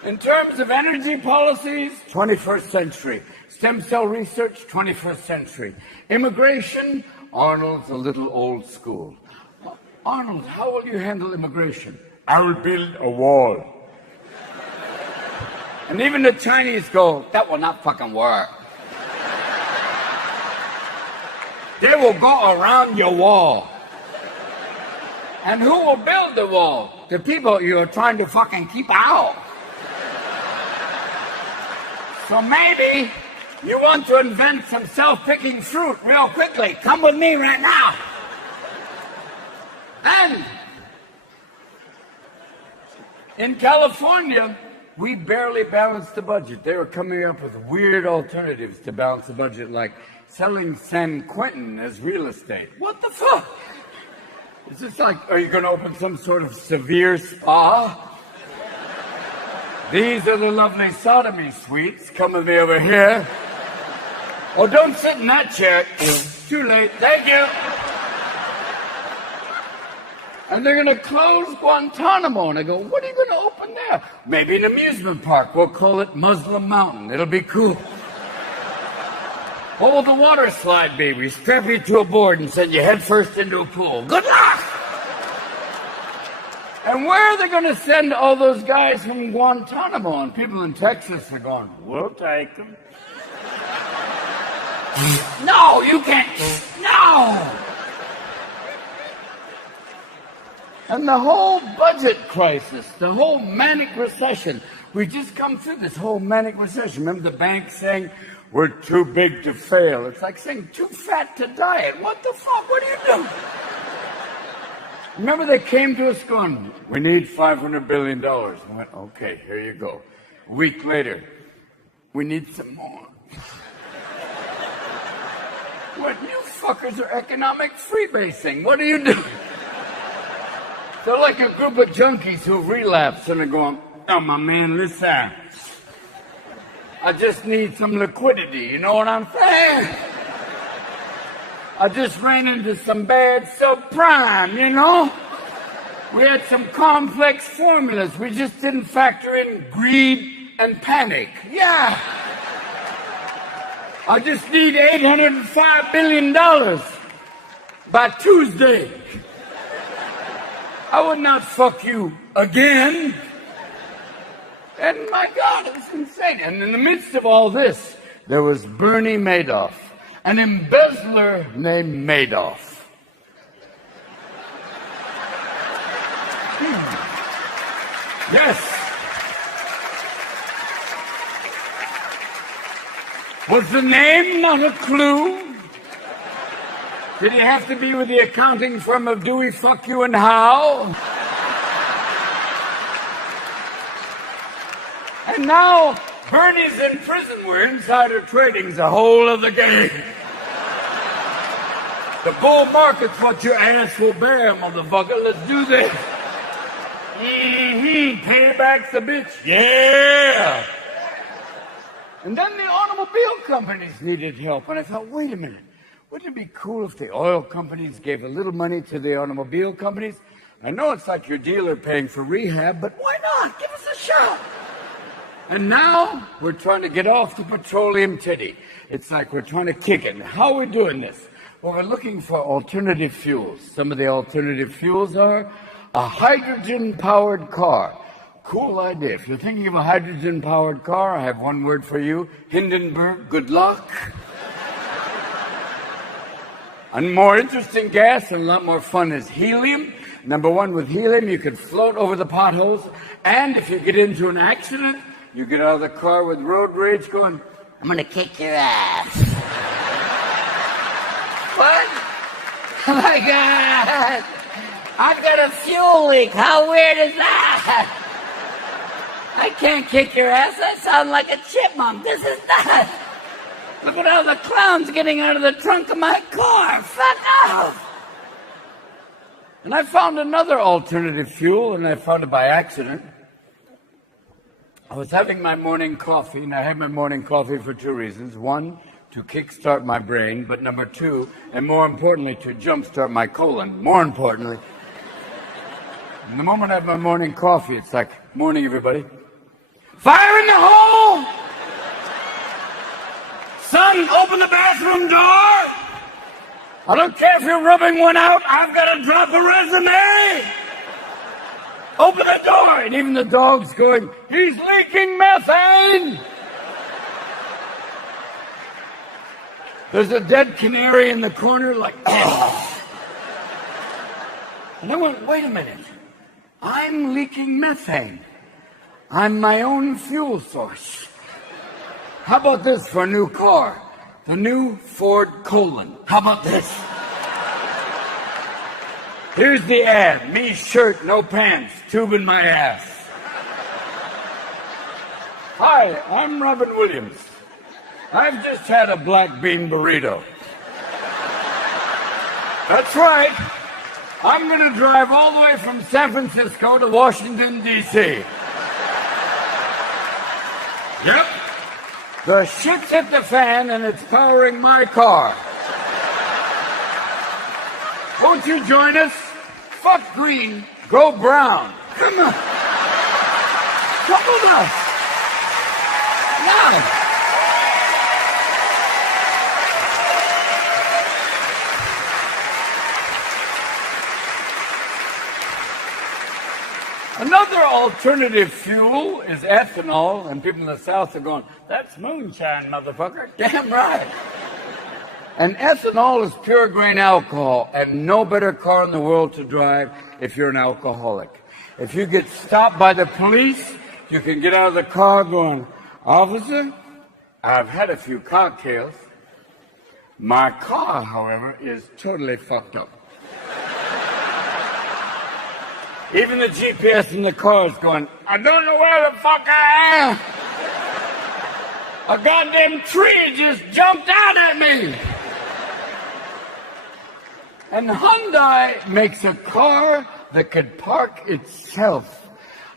in terms of energy policies, 21st century. Stem cell research, 21st century. Immigration, Arnold's a little old school. Arnold, how will you handle immigration? I will build a wall. And even the Chinese go, that will not fucking work. They will go around your wall. And who will build the wall? The people you're trying to fucking keep out. So maybe you want to invent some self-picking fruit real quickly. Come with me right now. And in California, we barely balanced the budget. They were coming up with weird alternatives to balance the budget, like selling San Quentin as real estate. What the fuck? It's just like, are you going to open some sort of severe spa? These are the lovely sodomy suites. Come with me over here. Oh, don't sit in that chair. Too late. Thank you. And they're going to close Guantanamo. And I go, what are you going to open there? Maybe an amusement park. We'll call it Muslim Mountain. It'll be cool. What will the water slide be? We strap you to a board and send you head first into a pool. Good luck! And where are they going to send all those guys from Guantanamo? And people in Texas are going, we'll take them. No, you can't. No! And the whole budget crisis, the whole manic recession, we just come through this whole manic recession. Remember the bank saying, we're too big to fail. It's like saying too fat to diet. What the fuck? What are you doing? Remember they came to us going, we need $500 billion. I went, okay, here you go. A week later, we need some more. What, you fuckers are economic freebasing. What are you doing? They're like a group of junkies who relapse and they're going, oh, my man, listen. I just need some liquidity, you know what I'm saying? I just ran into some bad subprime, you know? We had some complex formulas. We just didn't factor in greed and panic. Yeah. I just need $805 billion by Tuesday. I would not fuck you again. And my God, it was insane. And in the midst of all this, there was Bernie Madoff, an embezzler named Madoff. Yes. Was the name not a clue? Did he have to be with the accounting firm of Dewey, Fuck You, and How? And now Bernie's in prison where insider trading's a whole other game. The bull market's what your ass will bear, motherfucker. Let's do this. Payback's the bitch. Yeah. And then the automobile companies needed help. And I thought, wait a minute. Wouldn't it be cool if the oil companies gave a little money to the automobile companies? I know it's like your dealer paying for rehab, but why not? Give us a shot. And now we're trying to get off the petroleum titty. It's like we're trying to kick it. How are we doing this? Well, we're looking for alternative fuels. Some of the alternative fuels are a hydrogen-powered car. Cool idea. If you're thinking of a hydrogen-powered car, I have one word for you. Hindenburg, good luck. A more interesting gas and a lot more fun is helium. Number one, with helium, you could float over the potholes. And if you get into an accident, you get out of the car with road rage going, I'm going to kick your ass. What? Oh, my God. I've got a fuel leak. How weird is that? I can't kick your ass. I sound like a chipmunk. This is nuts. Look at all the clowns getting out of the trunk of my car. Fuck off. And I found another alternative fuel, and I found it by accident. I was having my morning coffee, and I had my morning coffee for two reasons. One, to kickstart my brain, but number two, and more importantly, to jumpstart my colon, more importantly. And the moment I have my morning coffee, it's like, morning, everybody. Fire in the hole! Son, open the bathroom door! I don't care if you're rubbing one out, I've got to drop a resume! Open the door! And even the dog's going, he's leaking methane! There's a dead canary in the corner, like, oh. And I went, wait a minute. I'm leaking methane. I'm my own fuel source. How about this for a new car? The new Ford Colon. How about this? Here's the ad. Me, shirt, no pants, tube in my ass. Hi, I'm Robin Williams. I've just had a black bean burrito. That's right. I'm going to drive all the way from San Francisco to Washington, D.C. Yep. The shit's hit the fan and it's powering my car. Won't you join us? Fuck green, go brown. Come on. Come with us. Now. Another alternative fuel is ethanol, and people in the South are going, that's moonshine, motherfucker. Damn right. And ethanol is pure grain alcohol, and no better car in the world to drive if you're an alcoholic. If you get stopped by the police, you can get out of the car going, officer, I've had a few cocktails. My car, however, is totally fucked up. Even the GPS in the car is going, I don't know where the fuck I am. A goddamn tree just jumped out at me. And Hyundai makes a car that could park itself.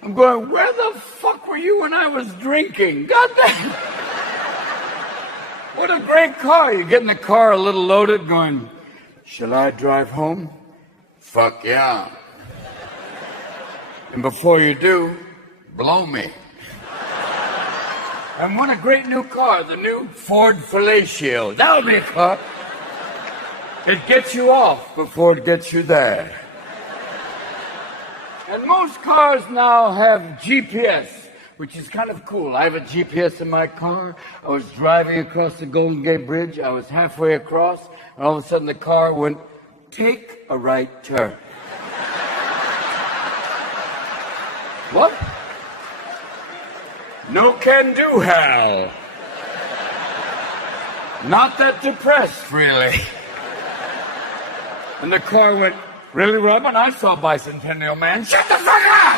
I'm going, where the fuck were you when I was drinking? Goddamn. What a great car. You get in the car a little loaded going, shall I drive home? Fuck yeah. And before you do, blow me. And what a great new car, the new Ford Fellatio. That would be a car. It gets you off before it gets you there. And most cars now have GPS, which is kind of cool. I have a GPS in my car. I was driving across the Golden Gate Bridge. I was halfway across, and all of a sudden the car went, take a right turn. What? No can do, Hal. Not that depressed, really. And the car went, really, Robin? I saw Bicentennial Man. Shut the fuck up!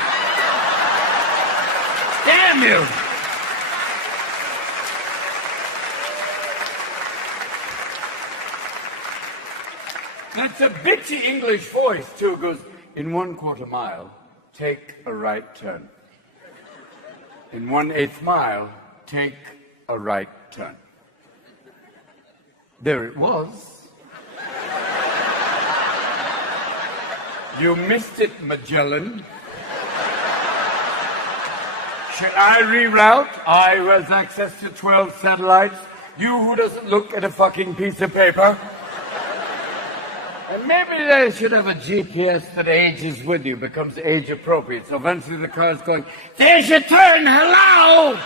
Damn you! That's a bitchy English voice, too. It goes, in 1/4 mile, take a right turn. In 1/8 mile, take a right turn. There it was. You missed it, Magellan. Should I reroute? I who has access to 12 satellites. You who doesn't look at a fucking piece of paper. And maybe they should have a GPS that ages with you, becomes age appropriate. So eventually the car's going, there's your turn, hello!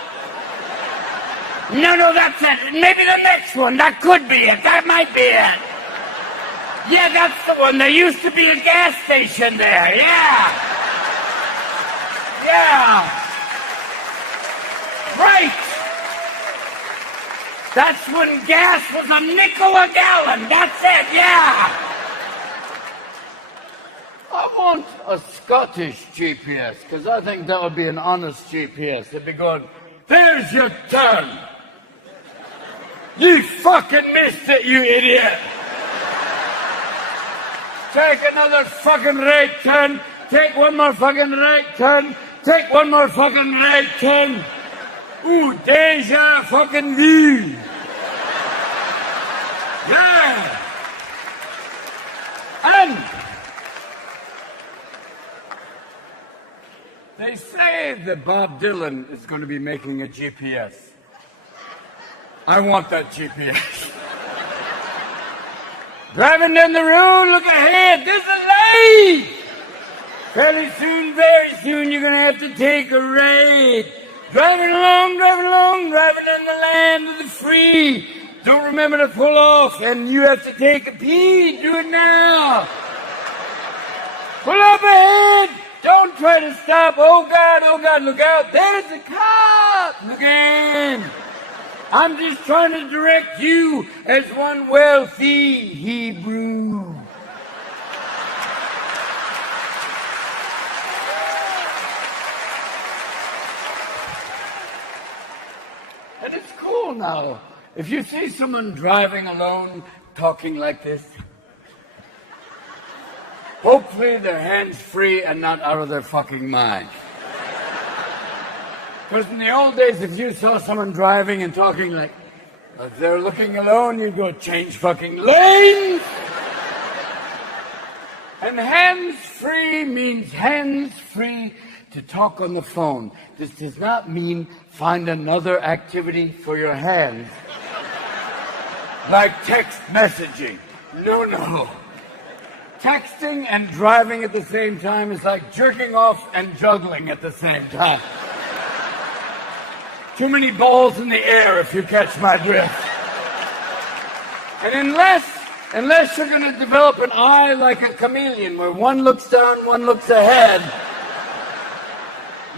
No, that's it. Maybe the next one. That could be it. That might be it. Yeah, that's the one. There used to be a gas station there. Yeah. Right. That's when gas was a nickel a gallon. That's it. Yeah. I want a Scottish GPS, because I think that would be an honest GPS. It'd be going, there's your turn. You fucking missed it, you idiot. Take another fucking right turn. Take one more fucking right turn. Take one more fucking right turn. Ooh, deja fucking vu. Yeah. And they say that Bob Dylan is going to be making a GPS. I want that GPS. Driving down the road, look ahead, there's a light! Fairly soon, very soon, you're going to have to take a ride. Driving along, driving down the land of the free. Don't remember to pull off, and you have to take a pee. Do it now. Pull up ahead. Don't try to stop. Oh, God, look out. There's a cop. Look in. I'm just trying to direct you as one wealthy Hebrew. And it's cool now. If you see someone driving alone, talking like this, hopefully they're hands-free and not out of their fucking mind. Because in the old days, if you saw someone driving and talking like, if they're looking alone, you'd go, change fucking lanes! And hands-free means hands-free to talk on the phone. This does not mean find another activity for your hands. Like text messaging. No. Texting and driving at the same time is like jerking off and juggling at the same time. Too many balls in the air, if you catch my drift. And unless you're going to develop an eye like a chameleon, where one looks down, one looks ahead,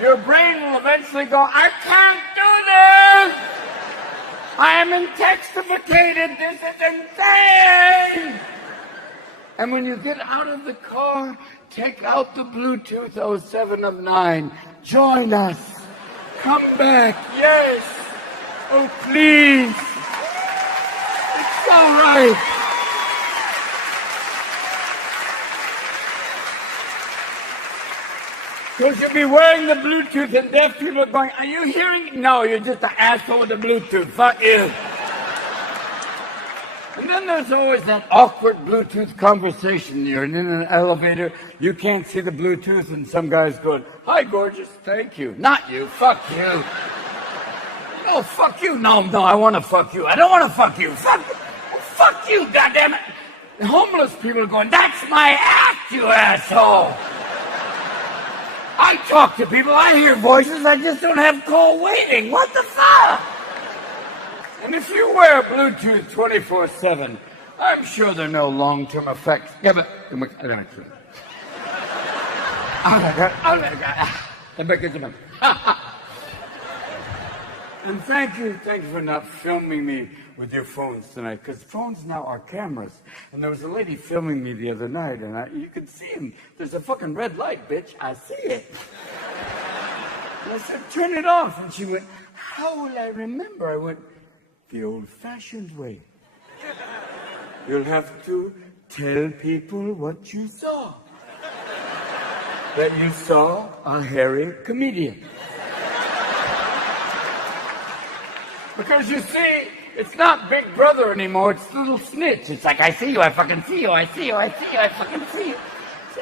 your brain will eventually go, I can't do this! I am intoxicated, this is insane! And when you get out of the car, take out the Bluetooth 07 of 9. Join us. Come back. Yes. Oh, please. It's all right. Because you'll be wearing the Bluetooth and deaf people are going, are you hearing? No, you're just an asshole with the Bluetooth. Fuck you. And then there's always that awkward Bluetooth conversation. You're in an elevator, you can't see the Bluetooth, and some guy's going, hi, gorgeous, thank you. Not you, fuck you. No, fuck you. No, I want to fuck you. I don't want to fuck you. Fuck you, goddammit. The homeless people are going, that's my act, you asshole. I talk to people, I hear voices, I just don't have call waiting. What the fuck? And if you wear Bluetooth 24/7, I'm sure there are no long-term effects. Yeah, but and thank you for not filming me with your phones tonight, because phones now are cameras. And there was a lady filming me the other night, and you could see him. There's a fucking red light, bitch. I see it. And I said, turn it off. And she went, how will I remember? I went, the old-fashioned way. You'll have to tell people what you saw. That you saw a hairy comedian. Because you see, it's not Big Brother anymore, it's Little Snitch. It's like, I see you, I fucking see you, I see you, I see you, I fucking see you.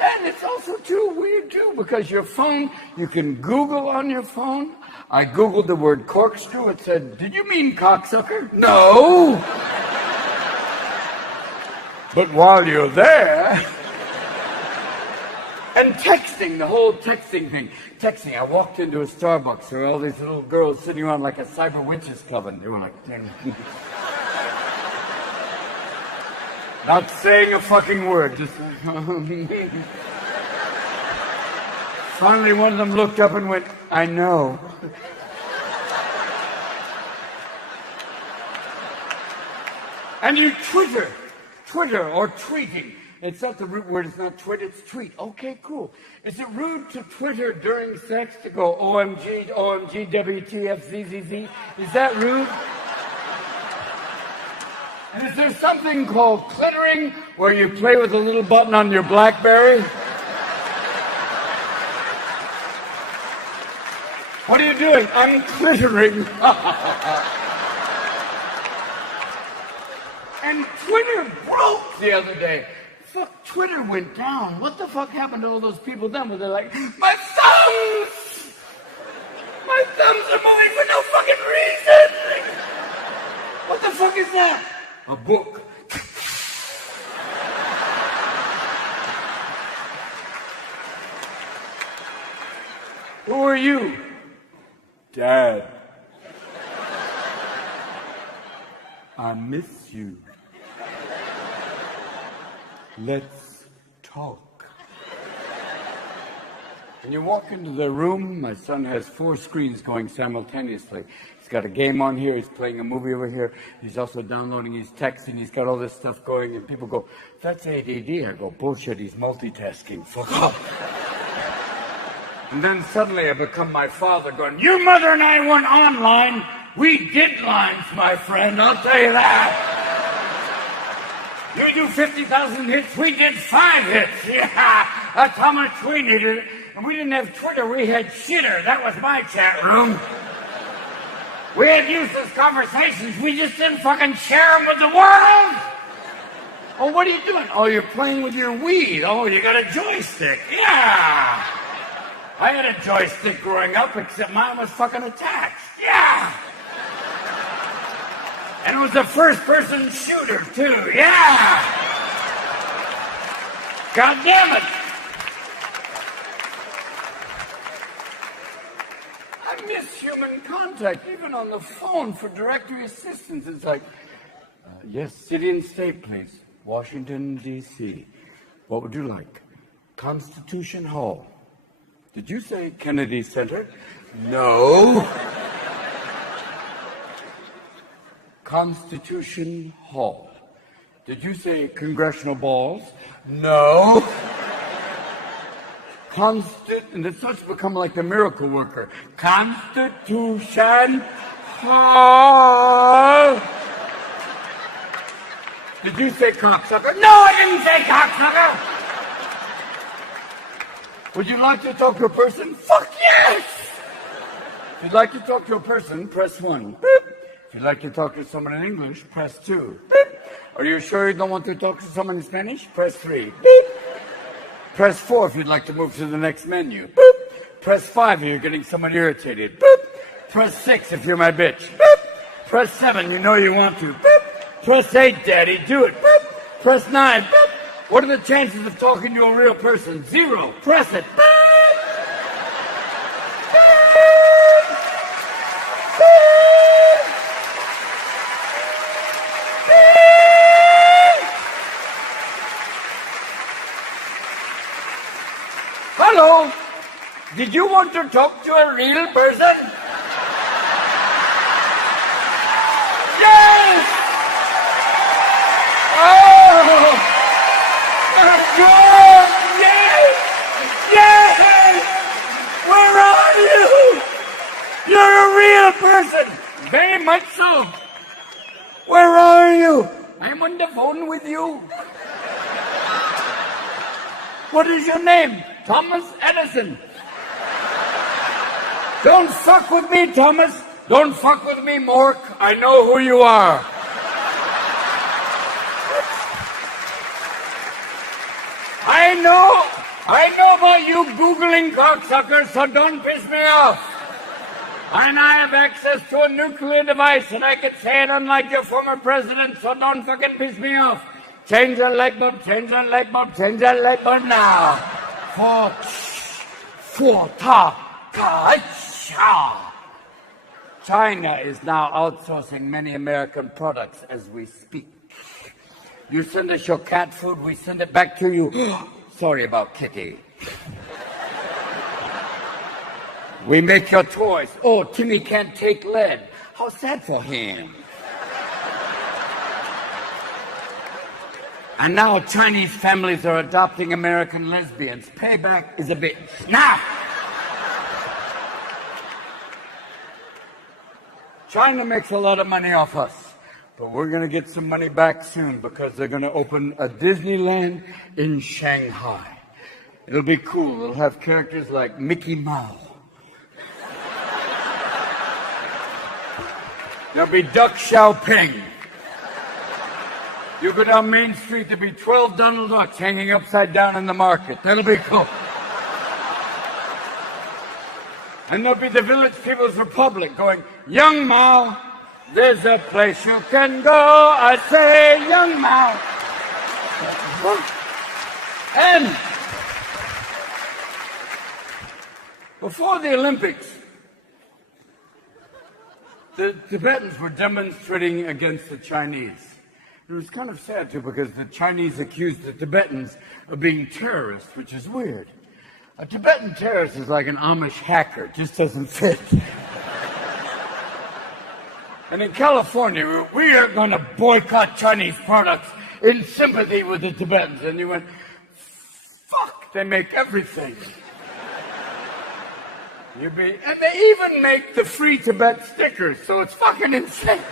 And it's also too weird, too, because your phone, you can Google on your phone. I Googled the word corkscrew, it said, did you mean cocksucker? No! But while you're there... And texting, the whole texting thing. Texting, I walked into a Starbucks, there were all these little girls sitting around like a cyber witches club, and they were like... Not saying a fucking word, just... Finally, one of them looked up and went, I know. And you Twitter or tweeting. It's not the root word, it's not twit, it's tweet. Okay, cool. Is it rude to Twitter during sex to go OMG, OMG, WTF, ZZZ? Is that rude? And is there something called clittering where you play with a little button on your BlackBerry? What are you doing? I'm clittering. And Twitter broke the other day. Fuck, Twitter went down. What the fuck happened to all those people then? Where they're like, my thumbs! My thumbs are moving for no fucking reason! What the fuck is that? A book. Who are you? Dad. I miss you. Let's talk. When you walk into the room, my son has 4 screens going simultaneously. He's got a game on here, he's playing a movie over here, he's also downloading, he's texting, he's got all this stuff going, and people go, that's ADD. I go, bullshit, he's multitasking. Fuck off. And then suddenly I become my father going, your mother and I weren't online. We did lines, my friend, I'll tell you that. You do 50,000 hits, we did 5 hits. Yeah, that's how much we needed. And we didn't have Twitter, we had Shitter. That was my chat room. We had useless conversations, we just didn't fucking share them with the world. Oh, what are you doing? Oh, you're playing with your weed. Oh, you got a joystick. Yeah. I had a joystick growing up, except mine was fucking attached. Yeah. And it was a first-person shooter, too. Yeah! God damn it! I miss human contact, even on the phone for directory assistance. It's like, yes, city and state, please. Washington, D.C. What would you like? Constitution Hall. Did you say Kennedy Center? No. Constitution Hall. Did you say congressional balls? No. And it starts to become like the miracle worker. Constitution Hall. Did you say cocksucker? No, I didn't say cocksucker. Would you like to talk to a person? Fuck yes! If you'd like to talk to a person, press 1. Beep. If you'd like to talk to someone in English, press 2. Beep. Are you sure you don't want to talk to someone in Spanish? Press 3. Beep. Press 4 if you'd like to move to the next menu. Beep. Press 5 if you're getting someone irritated. Beep. Press 6 if you're my bitch. Beep. Press 7, you know you want to. Beep. Press 8, daddy, do it. Beep. Press 9. Beep. What are the chances of talking to a real person? 0. Press it. Beep. Hello? Did you want to talk to a real person? Yes! Oh! Good! Yes! Yes! Where are you? You're a real person! Very much so. Where are you? I'm on the phone with you. What is your name? Thomas Edison. Don't fuck with me, Thomas. Don't fuck with me, Mork. I know who you are. I know about you Googling cocksuckers, so don't piss me off. And I have access to a nuclear device, and I can say it unlike your former president, so don't fucking piss me off. Change the light bulb, change the light bulb, change the light bulb now. China is now outsourcing many American products as we speak. You send us your cat food, we send it back to you. Sorry about Kitty. We make your toys. Oh, Timmy can't take lead. How sad for him. And now Chinese families are adopting American lesbians. Payback is a bitch. Now! China makes a lot of money off us, but we're going to get some money back soon because they're going to open a Disneyland in Shanghai. It'll be cool. It'll have characters like Mickey Mouse. There'll be Duck Xiaoping. You go down Main Street, there'll be 12 Donald Ducks hanging upside down in the market. That'll be cool. And there'll be the Village People's Republic going, Young Mao, there's a place you can go. I say, Young Mao. And before the Olympics, the Tibetans were demonstrating against the Chinese. It was kind of sad, too, because the Chinese accused the Tibetans of being terrorists, which is weird. A Tibetan terrorist is like an Amish hacker. It just doesn't fit. And in California, we are going to boycott Chinese products in sympathy with the Tibetans. And you went, fuck, they make everything. And they even make the free Tibet stickers, so it's fucking insane.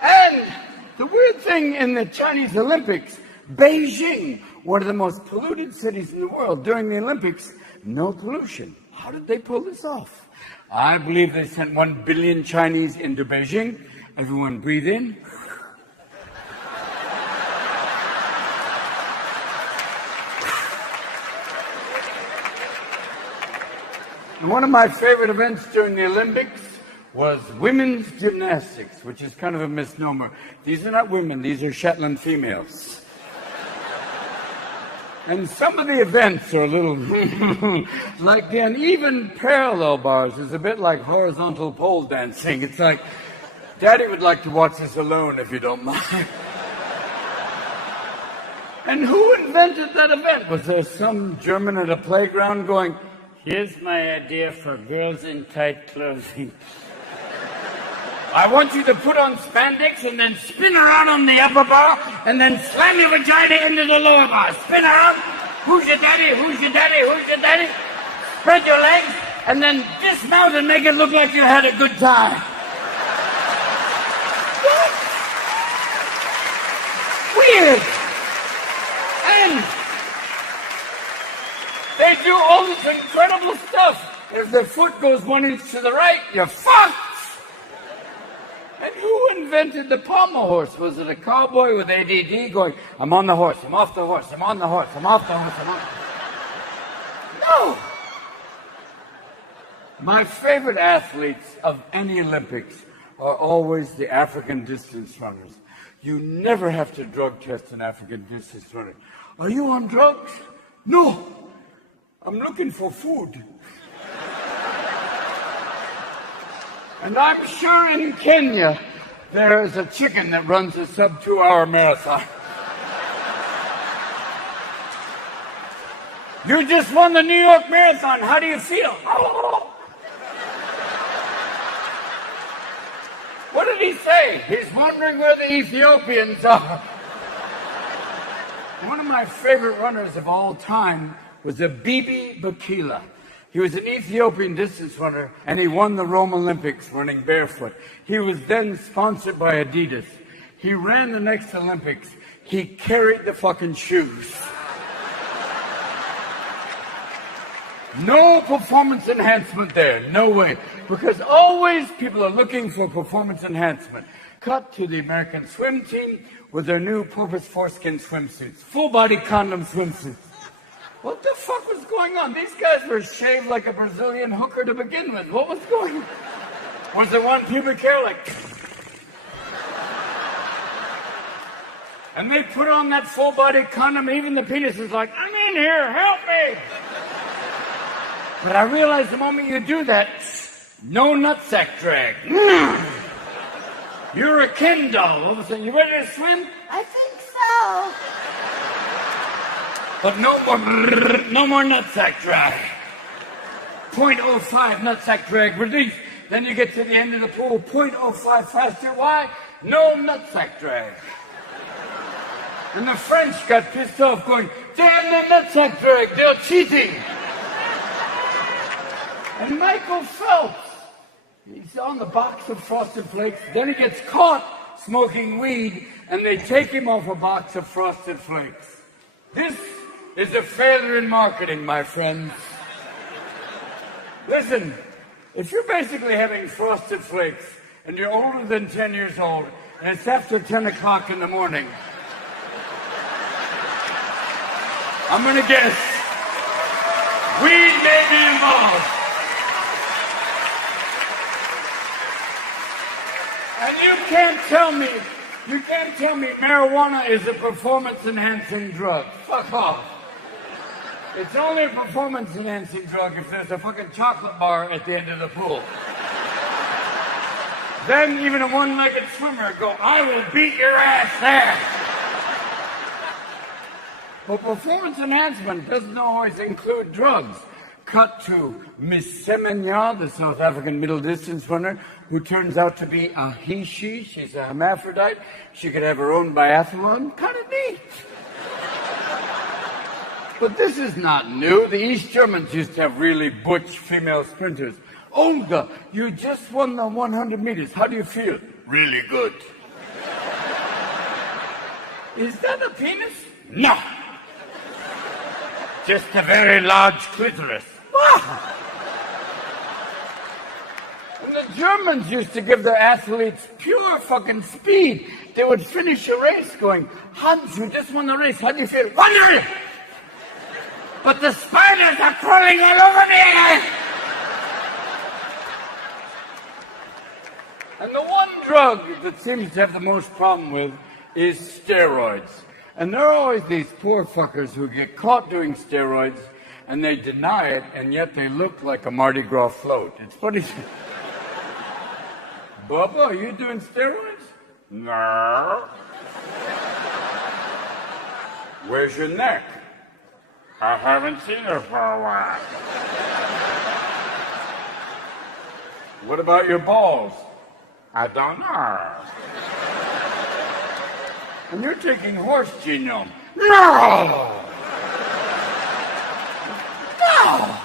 And the weird thing in the Chinese Olympics, Beijing, one of the most polluted cities in the world, during the Olympics, no pollution. How did they pull this off? I believe they sent 1 billion Chinese into Beijing. Everyone breathe in. And one of my favorite events during the Olympics was women's gymnastics, which is kind of a misnomer. These are not women, these are Shetland females. And some of the events are a little like the uneven parallel bars is a bit like horizontal pole dancing. It's like, Daddy would like to watch this alone if you don't mind. And who invented that event? Was there some German at a playground going, here's my idea for girls in tight clothing? I want you to put on spandex and then spin around on the upper bar and then slam your vagina into the lower bar. Spin around. Who's your daddy? Who's your daddy? Who's your daddy? Spread your legs and then dismount and make it look like you had a good time. What? Weird. And they do all this incredible stuff. If the foot goes 1 inch to the right, you're fucked. And who invented the pommel horse? Was it a cowboy with ADD going, I'm on the horse, I'm off the horse, I'm on the horse, I'm off the horse, I'm on... No! My favorite athletes of any Olympics are always the African distance runners. You never have to drug test an African distance runner. Are you on drugs? No! I'm looking for food. And I'm sure in Kenya, there is a chicken that runs a sub-2-hour marathon. You just won the New York Marathon. How do you feel? What did he say? He's wondering where the Ethiopians are. One of my favorite runners of all time was Bibi Bakila. He was an Ethiopian distance runner, and he won the Rome Olympics running barefoot. He was then sponsored by Adidas. He ran the next Olympics. He carried the fucking shoes. No performance enhancement there, no way. Because always people are looking for performance enhancement. Cut to the American swim team with their new purpose foreskin swimsuits. Full body condom swimsuits. What the fuck was going on? These guys were shaved like a Brazilian hooker to begin with. What was going on? Was there one pubic hair like... And they put on that full body condom, even the penis is like, I'm in here, help me! But I realized the moment you do that, no nutsack drag. You're a Ken doll. All of a sudden, you ready to swim? I think so. But no more nutsack drag. 0.05 nutsack drag release. Then you get to the end of the pool, 0.05 faster. Why? No nutsack drag. And the French got pissed off going, damn the nutsack drag, they're cheating. And Michael Phelps, he's on the box of Frosted Flakes, then he gets caught smoking weed, and they take him off a box of Frosted Flakes. This is a failure in marketing, my friends. Listen, if you're basically having Frosted Flakes, and you're older than 10 years old, and it's after 10 o'clock in the morning, I'm gonna guess weed may be involved. And you can't tell me marijuana is a performance-enhancing drug. Fuck off. It's only a performance-enhancing drug if there's a fucking chocolate bar at the end of the pool. Then even a one-legged swimmer would go, I will beat your ass there. But performance enhancement doesn't always include drugs. Cut to Miss Semenya, the South African middle distance runner, who turns out to be a he-she. She's a hermaphrodite. She could have her own biathlon. Kind of neat. But this is not new. The East Germans used to have really butch female sprinters. Olga, you just won the 100 meters. How do you feel? Really good. Is that a penis? No. Just a very large clitoris. And the Germans used to give their athletes pure fucking speed. They would finish a race going, Hans, you just won the race. How do you feel? Wonderful! But the spiders are crawling all over me! And the one drug that seems to have the most problem with is steroids. And there are always these poor fuckers who get caught doing steroids and they deny it, and yet they look like a Mardi Gras float. It's funny. Bubba, are you doing steroids? No. Where's your neck? I haven't seen her for a while. What about your balls? I don't know. And you're taking horse genome. No! No!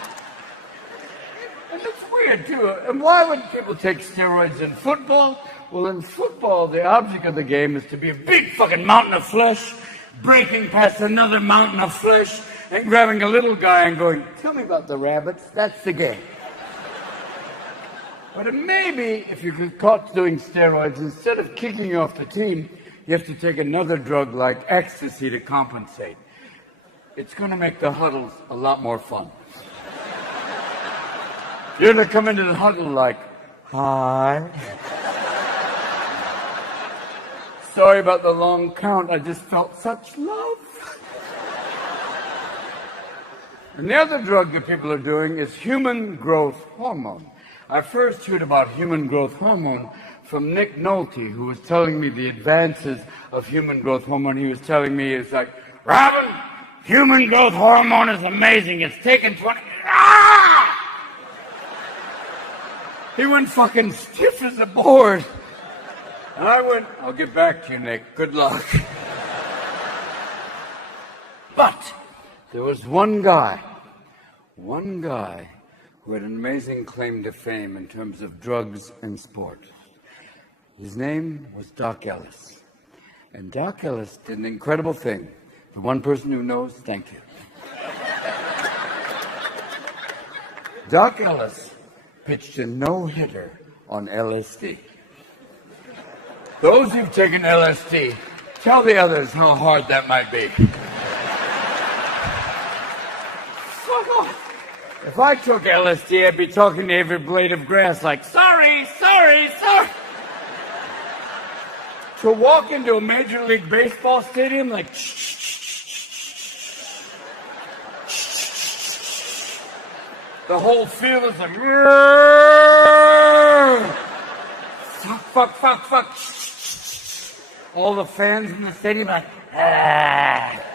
And it's weird, too. And why would people take steroids in football? Well, in football, the object of the game is to be a big fucking mountain of flesh, breaking past another mountain of flesh, and grabbing a little guy and going, tell me about the rabbits. That's the game. But maybe if you get caught doing steroids, instead of kicking you off the team, you have to take another drug like ecstasy to compensate. It's going to make the huddles a lot more fun. You're going to come into the huddle like, hi. Sorry about the long count. I just felt such love. And the other drug that people are doing is human growth hormone. I first heard about human growth hormone from Nick Nolte, who was telling me the advances of human growth hormone. He was telling me, it's like, Robin, human growth hormone is amazing. It's taken 20... Ah! He went fucking stiff as a board. And I went, I'll get back to you, Nick. Good luck. But there was one guy who had an amazing claim to fame in terms of drugs and sport. His name was Doc Ellis. And Doc Ellis did an incredible thing. The one person who knows, thank you. Doc Ellis pitched a no-hitter on LSD. Those who've taken LSD, tell the others how hard that might be. Fuck off. If I took LSD, I'd be talking to every blade of grass like, sorry. To walk into a Major League Baseball stadium like, the whole field is like, fuck. All the fans in the stadium are like, ah.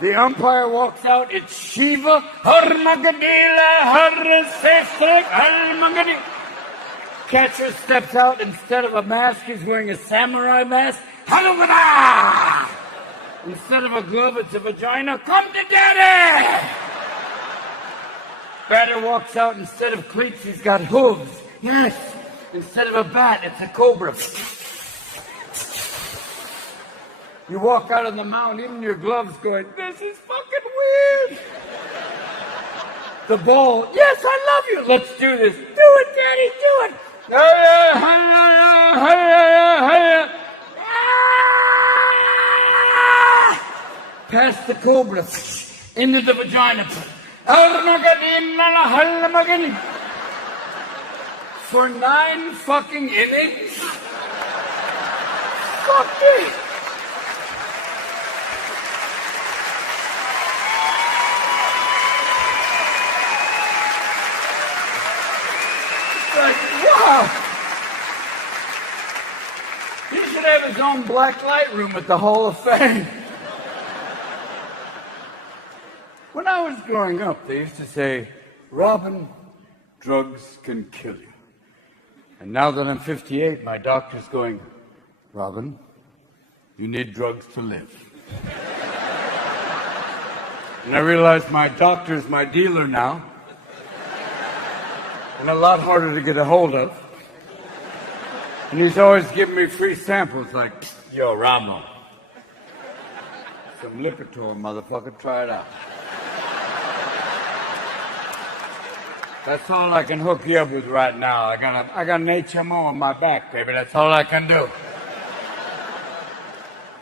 The umpire walks out, it's Shiva, Harmagadila, Harasestrik, Harmagadila. Catcher steps out, instead of a mask, he's wearing a samurai mask. Halugada! Instead of a glove, it's a vagina. Come to daddy! Batter walks out, instead of cleats, he's got hooves. Yes. Instead of a bat, it's a cobra. You walk out on the mound, even your gloves going, this is fucking weird. The ball, yes, I love you. Let's do this. Do it, Daddy, do it. Past the cobra, into the vagina. For 9 fucking innings? Fuck me. Like, wow. He should have his own black light room at the Hall of Fame. When I was growing up, they used to say, Robin, drugs can kill you. And now that I'm 58, my doctor's going, Robin, you need drugs to live. And I realize my doctor's my dealer now. And a lot harder to get a hold of. And he's always giving me free samples like, yo, Robin, some Lipitor, motherfucker, try it out. That's all I can hook you up with right now. I got an HMO on my back, baby. That's all I can do.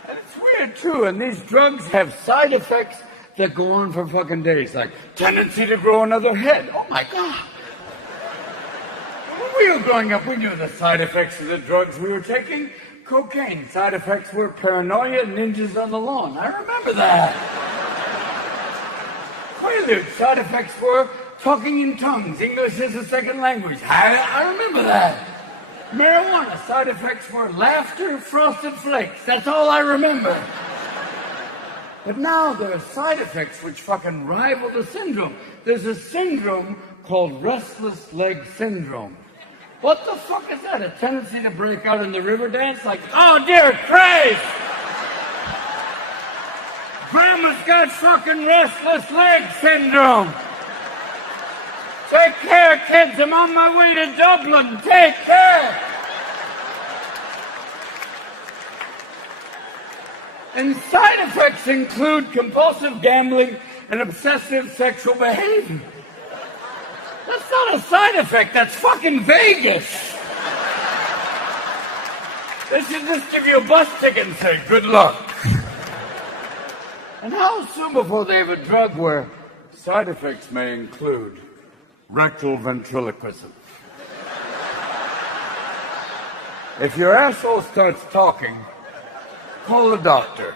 And it's weird, too. And these drugs have side effects that go on for fucking days. Like tendency to grow another head. Oh, my God. When we were growing up, we knew the side effects of the drugs we were taking. Cocaine. Side effects were paranoia, ninjas on the lawn. I remember that. Prelude. Side effects were talking in tongues, English as a second language. I remember that. Marijuana, side effects were laughter, frosted flakes. That's all I remember. But now there are side effects which fucking rival the syndrome. There's a syndrome called restless leg syndrome. What the fuck is that? A tendency to break out in the river dance? Like, oh dear Christ! Grandma's got fucking restless leg syndrome. Take care, kids. I'm on my way to Dublin. Take care. And side effects include compulsive gambling and obsessive sexual behavior. That's not a side effect. That's fucking Vegas. They should just give you a bus ticket and say, good luck. And how soon before they have a drug where side effects may include rectal ventriloquism? If your asshole starts talking, call a doctor.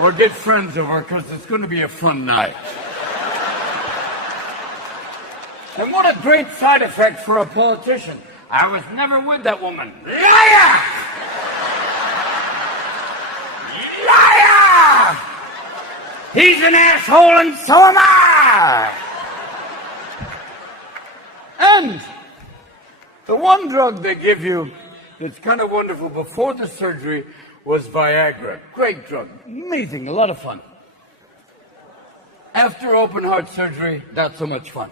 Or get friends over because it's going to be a fun night. And what a great side effect for a politician. I was never with that woman. Liar! Liar! He's an asshole and so am I! And the one drug they give you that's kind of wonderful before the surgery was Viagra. Great drug. Amazing. A lot of fun. After open heart surgery, not so much fun.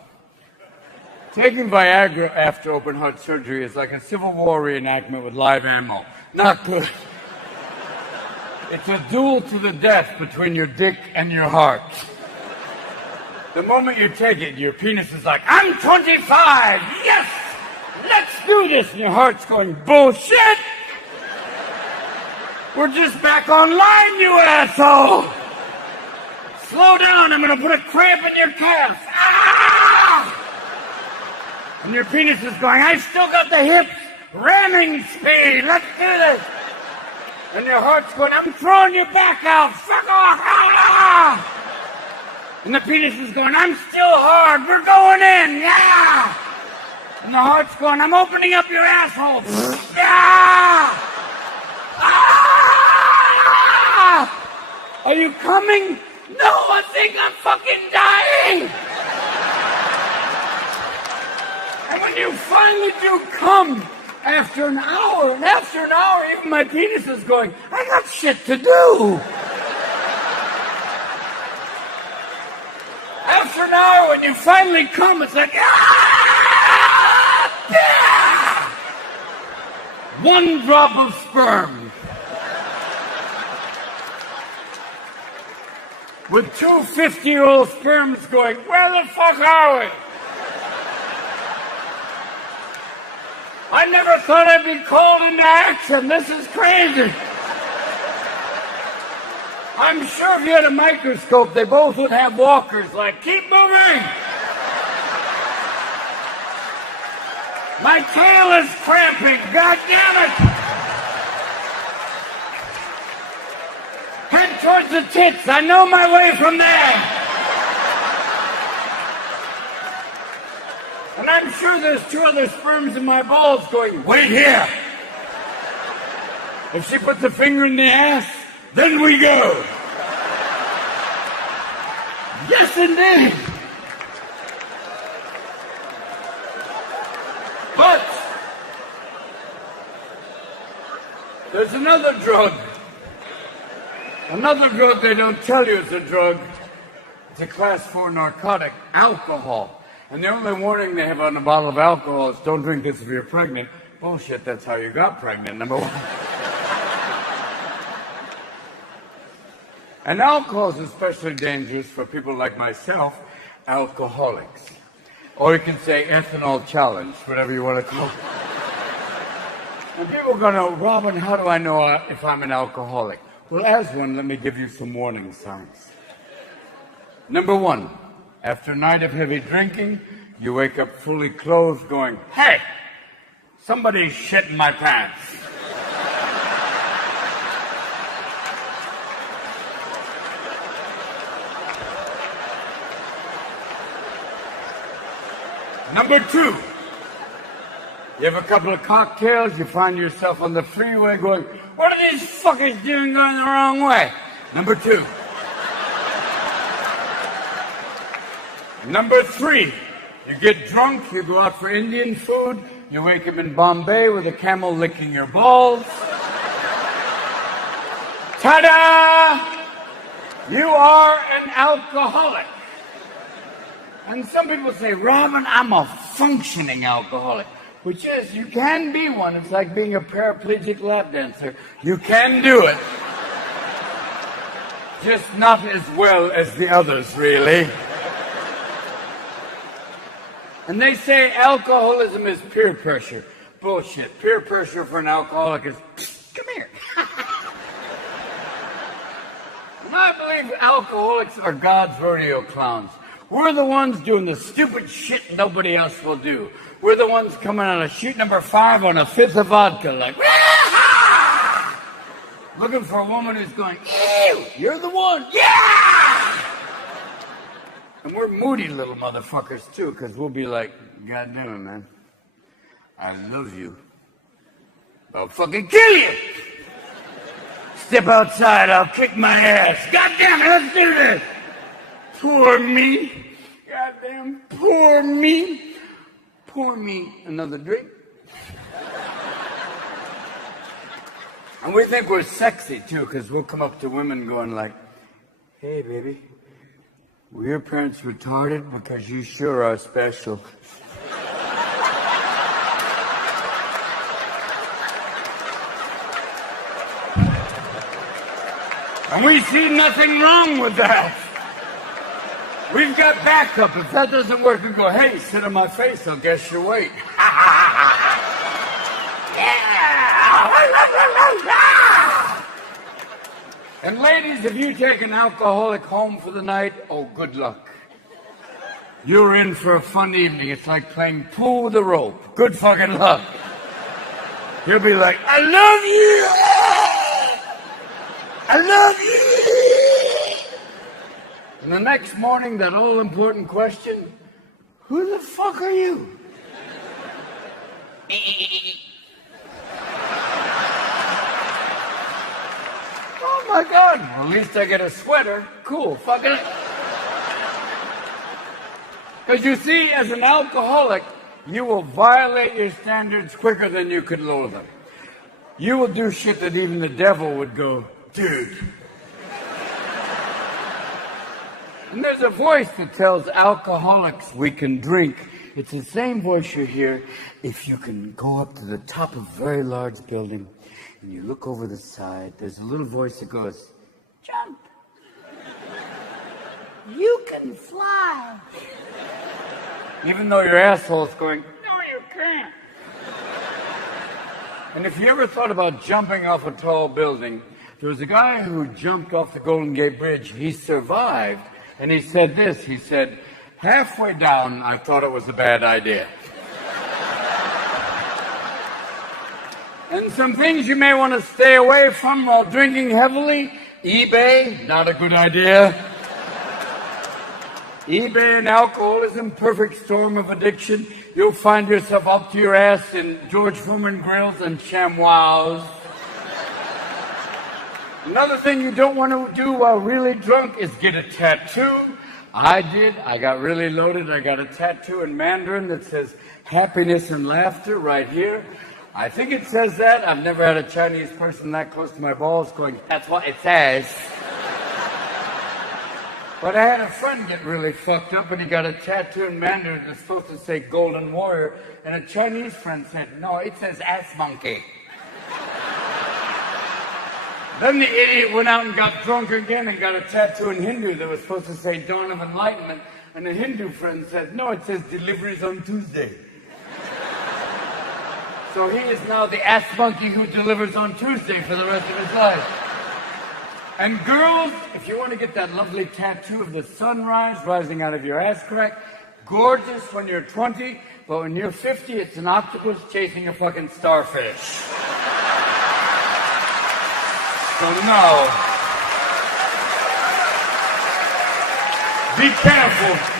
Taking Viagra after open heart surgery is like a Civil War reenactment with live ammo. Not good. It's a duel to the death between your dick and your heart. The moment you take it, your penis is like, I'm 25! Yes! Let's do this! And your heart's going, bullshit! We're just back online, you asshole! Slow down, I'm gonna put a cramp in your calf. Ah! And your penis is going, I've still got the hips ramming speed. Let's do this. And your heart's going, I'm throwing you back out. Fuck off. Ah! And the penis is going, I'm still hard. We're going in. Yeah. And the heart's going, I'm opening up your asshole. Yeah. Ah! Are you coming? No, I think I'm fucking dying. And when you finally do come, after an hour, even my penis is going, I got shit to do. After an hour, when you finally come, it's like, ah! Yeah! One drop of sperm. With two 50-year-old sperms going, where the fuck are we? I never thought I'd be called into action. This is crazy. I'm sure if you had a microscope, they both would have walkers like, keep moving. My tail is cramping. God damn it. Head towards the tits. I know my way from there. And I'm sure there's two other sperms in my balls going, wait here. If she puts a finger in the ass, then we go. Yes, indeed. But there's another drug. Another drug they don't tell you is a drug. It's a class 4 narcotic, alcohol. And the only warning they have on a bottle of alcohol is don't drink this if you're pregnant. Bullshit, that's how you got pregnant, number one. And alcohol is especially dangerous for people like myself, alcoholics. Or you can say ethanol challenge, whatever you want to call it. And people are going to, Robin, how do I know if I'm an alcoholic? Well, as one, let me give you some warning signs. Number one. After a night of heavy drinking, you wake up fully clothed going, hey, somebody's shit in my pants. Number two, you have a couple of cocktails, you find yourself on the freeway going, what are these fuckers doing going the wrong way? Number 2. Number 3, you get drunk, you go out for Indian food, you wake up in Bombay with a camel licking your balls. Ta-da! You are an alcoholic. And some people say, Robin, I'm a functioning alcoholic. Which is, you can be one. It's like being a paraplegic lap dancer. You can do it. Just not as well as the others, really. And they say alcoholism is peer pressure. Bullshit. Peer pressure for an alcoholic is, come here. And I believe alcoholics are God's rodeo clowns. We're the ones doing the stupid shit nobody else will do. We're the ones coming on a shoot number 5 on a 5th of vodka, like, looking for a woman who's going, ew, you're the one, yeah! And we're moody little motherfuckers, too, because we'll be like, God damn it, man. I love you. I'll fucking kill you. Step outside, I'll kick my ass. God damn it, let's do this. Poor me. Goddamn, poor me. Pour me another drink. And we think we're sexy, too, because we'll come up to women going like, hey, baby, were your parents retarded? Because you sure are special. And we see nothing wrong with that. We've got backup. If that doesn't work, we go, hey, sit on my face, I'll guess your weight. Yeah! And ladies, if you take an alcoholic home for the night, oh, good luck. You're in for a fun evening. It's like playing pool with a rope. Good fucking luck. He'll be like, I love you! I love you! And the next morning, that all-important question, who the fuck are you? Oh my God, well, at least I get a sweater. Cool, fucking it. Because you see, as an alcoholic, you will violate your standards quicker than you could lower them. You will do shit that even the devil would go, dude. And there's a voice that tells alcoholics we can drink. It's the same voice you hear if you can go up to the top of a very large building and you look over the side. There's a little voice that goes, jump. You can fly. Even though your asshole's going, no, you can't. And if you ever thought about jumping off a tall building, there was a guy who jumped off the Golden Gate Bridge. He survived. And he said this, he said, halfway down, I thought it was a bad idea. And some things you may want to stay away from while drinking heavily. eBay, not a good idea. eBay and alcoholism, perfect storm of addiction. You'll find yourself up to your ass in George Foreman grills and ShamWows. Another thing you don't want to do while really drunk is get a tattoo. I did. I got really loaded. I got a tattoo in Mandarin that says happiness and laughter right here. I think it says that. I've never had a Chinese person that close to my balls going, that's what it says. But I had a friend get really fucked up and he got a tattoo in Mandarin that's supposed to say Golden Warrior. And a Chinese friend said, no, it says ass monkey. Then the idiot went out and got drunk again and got a tattoo in Hindu that was supposed to say Dawn of Enlightenment. And the Hindu friend said, no, it says deliveries on Tuesday. So he is now the ass monkey who delivers on Tuesday for the rest of his life. And girls, if you want to get that lovely tattoo of the sunrise rising out of your ass crack, gorgeous when you're 20, but when you're 50, it's an octopus chasing a fucking starfish. So no. Be careful.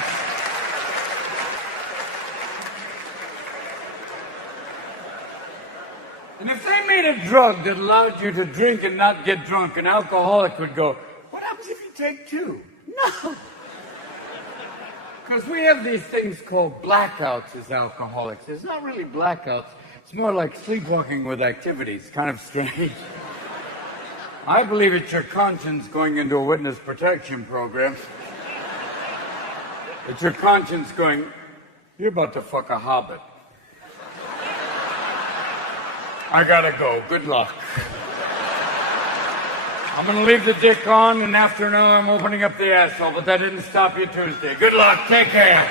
And if they made a drug that allowed you to drink and not get drunk, an alcoholic would go, take two. No. Because we have these things called blackouts as alcoholics. It's not really blackouts. It's more like sleepwalking with activities, kind of strange. I believe it's your conscience going into a witness protection program. It's your conscience going, you're about to fuck a hobbit. I gotta go. Good luck. I'm gonna leave the dick on, and after an hour I'm opening up the asshole, but that didn't stop you Tuesday. Good luck. Take care.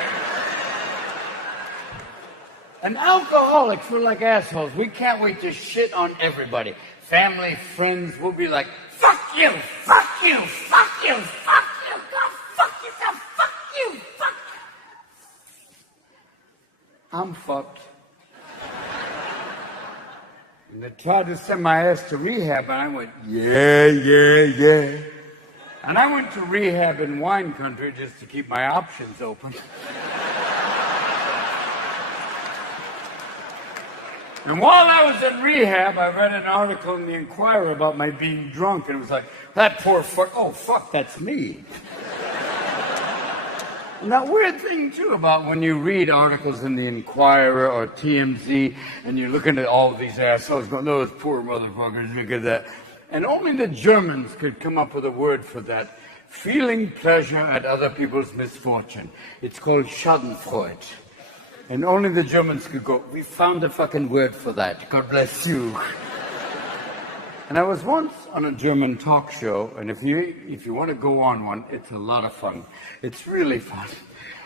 And alcoholics, we're like assholes. We can't wait to shit on everybody. Family, friends, we'll be like, fuck you, fuck you, fuck you, fuck you, go fuck yourself, fuck you, fuck you. I'm fucked. And they tried to send my ass to rehab, and I went, yeah. And I went to rehab in wine country just to keep my options open. And while I was in rehab, I read an article in the Inquirer about my being drunk, and it was like, that poor fuck, oh fuck, that's me. And that weird thing, too, about when you read articles in the Inquirer or TMZ, and you're looking at all these assholes going, those poor motherfuckers, look at that. And only the Germans could come up with a word for that. Feeling pleasure at other people's misfortune. It's called Schadenfreude. And only the Germans could go, we found a fucking word for that. God bless you. And I was once on a German talk show, and if you want to go on one, it's a lot of fun. It's really fun.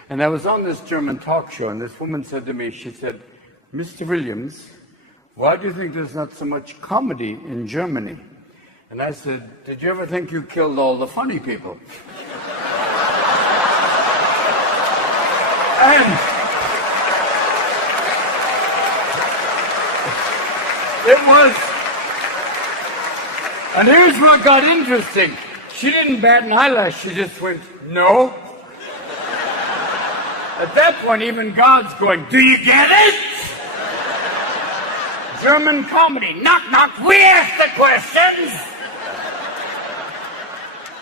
And I was on this German talk show, and this woman said to me, she said, Mr. Williams, why do you think there's not so much comedy in Germany? And I said, did you ever think you killed all the funny people? And it was... And here's what got interesting. She didn't bat an eyelash, she just went, no. At that point, even God's going, do you get it? German comedy, knock, knock, we ask the questions.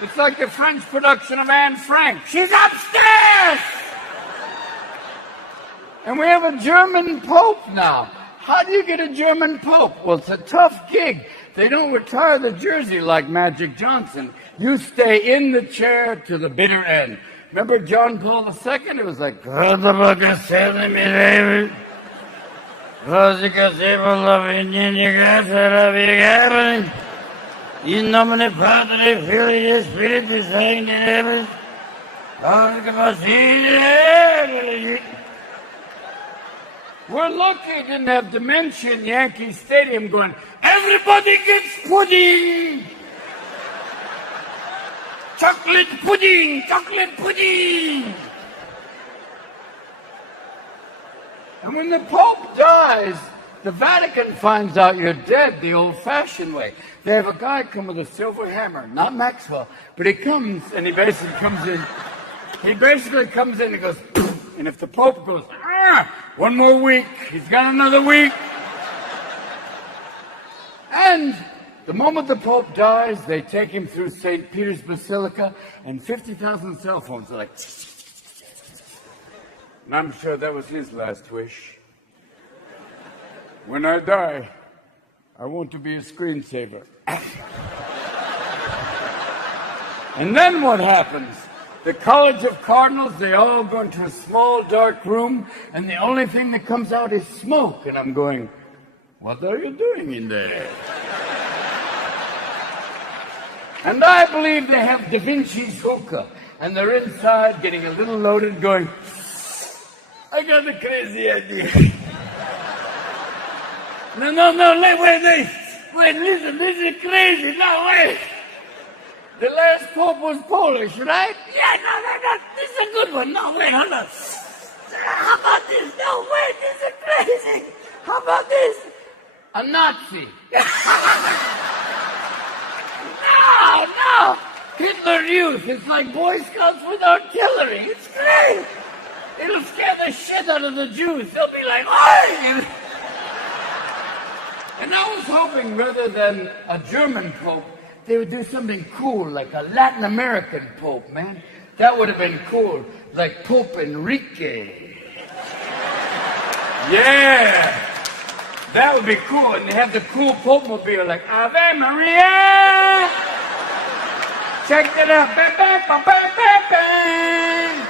It's like the French production of Anne Frank. She's upstairs! And we have a German Pope now. How do you get a German Pope? Well, it's a tough gig. They don't retire the jersey like Magic Johnson. You stay in the chair to the bitter end. Remember John Paul II? It was like, in nomine Patri, Filii, Spiritus Sancti. We're lucky it didn't have dementia in Yankee Stadium going, everybody gets pudding! Chocolate pudding! Chocolate pudding! And when the Pope dies, the Vatican finds out you're dead the old-fashioned way. They have a guy come with a silver hammer, not Maxwell, but he comes and he basically comes in and goes, poof, and if the Pope goes, one more week, he's got another week. And the moment the Pope dies, they take him through St. Peter's Basilica, and 50,000 cell phones are like, and I'm sure that was his last wish. When I die, I want to be a screensaver. And then what happens? The College of Cardinals, they all go into a small, dark room, and the only thing that comes out is smoke. And I'm going, what are you doing in there? And I believe they have Da Vinci's hookah, and they're inside getting a little loaded going, I got a crazy idea. No, wait, listen, this is crazy, no, wait. The last Pope was Polish, right? Yeah, no, this is a good one. No, wait, hold on. How about this? No, wait, this is crazy. How about this? A Nazi. No. Hitler Youth. It's like Boy Scouts with artillery. It's great. It'll scare the shit out of the Jews. They'll be like, oi! And I was hoping rather than a German Pope, they would do something cool, like a Latin American Pope, man. That would have been cool, like Pope Enrique. Yeah, that would be cool. And they have the cool Pope mobile, like Ave Maria. Check it out. Bang, bang, bang, bang, bang, bang.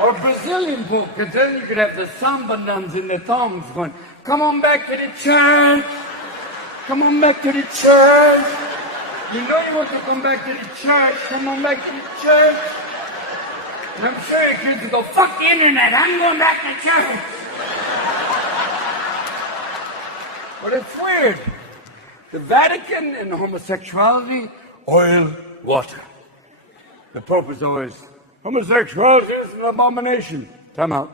Or Brazilian Pope, because then you could have the samba nuns in the thongs going, come on back to the church. Come on back to the church. You know you want to come back to the church. Come on back to the church. And I'm sure your kids will go, fuck the internet. I'm going back to church. But it's weird. The Vatican and homosexuality, oil, water. The Pope is always, homosexuality is an abomination. Time out.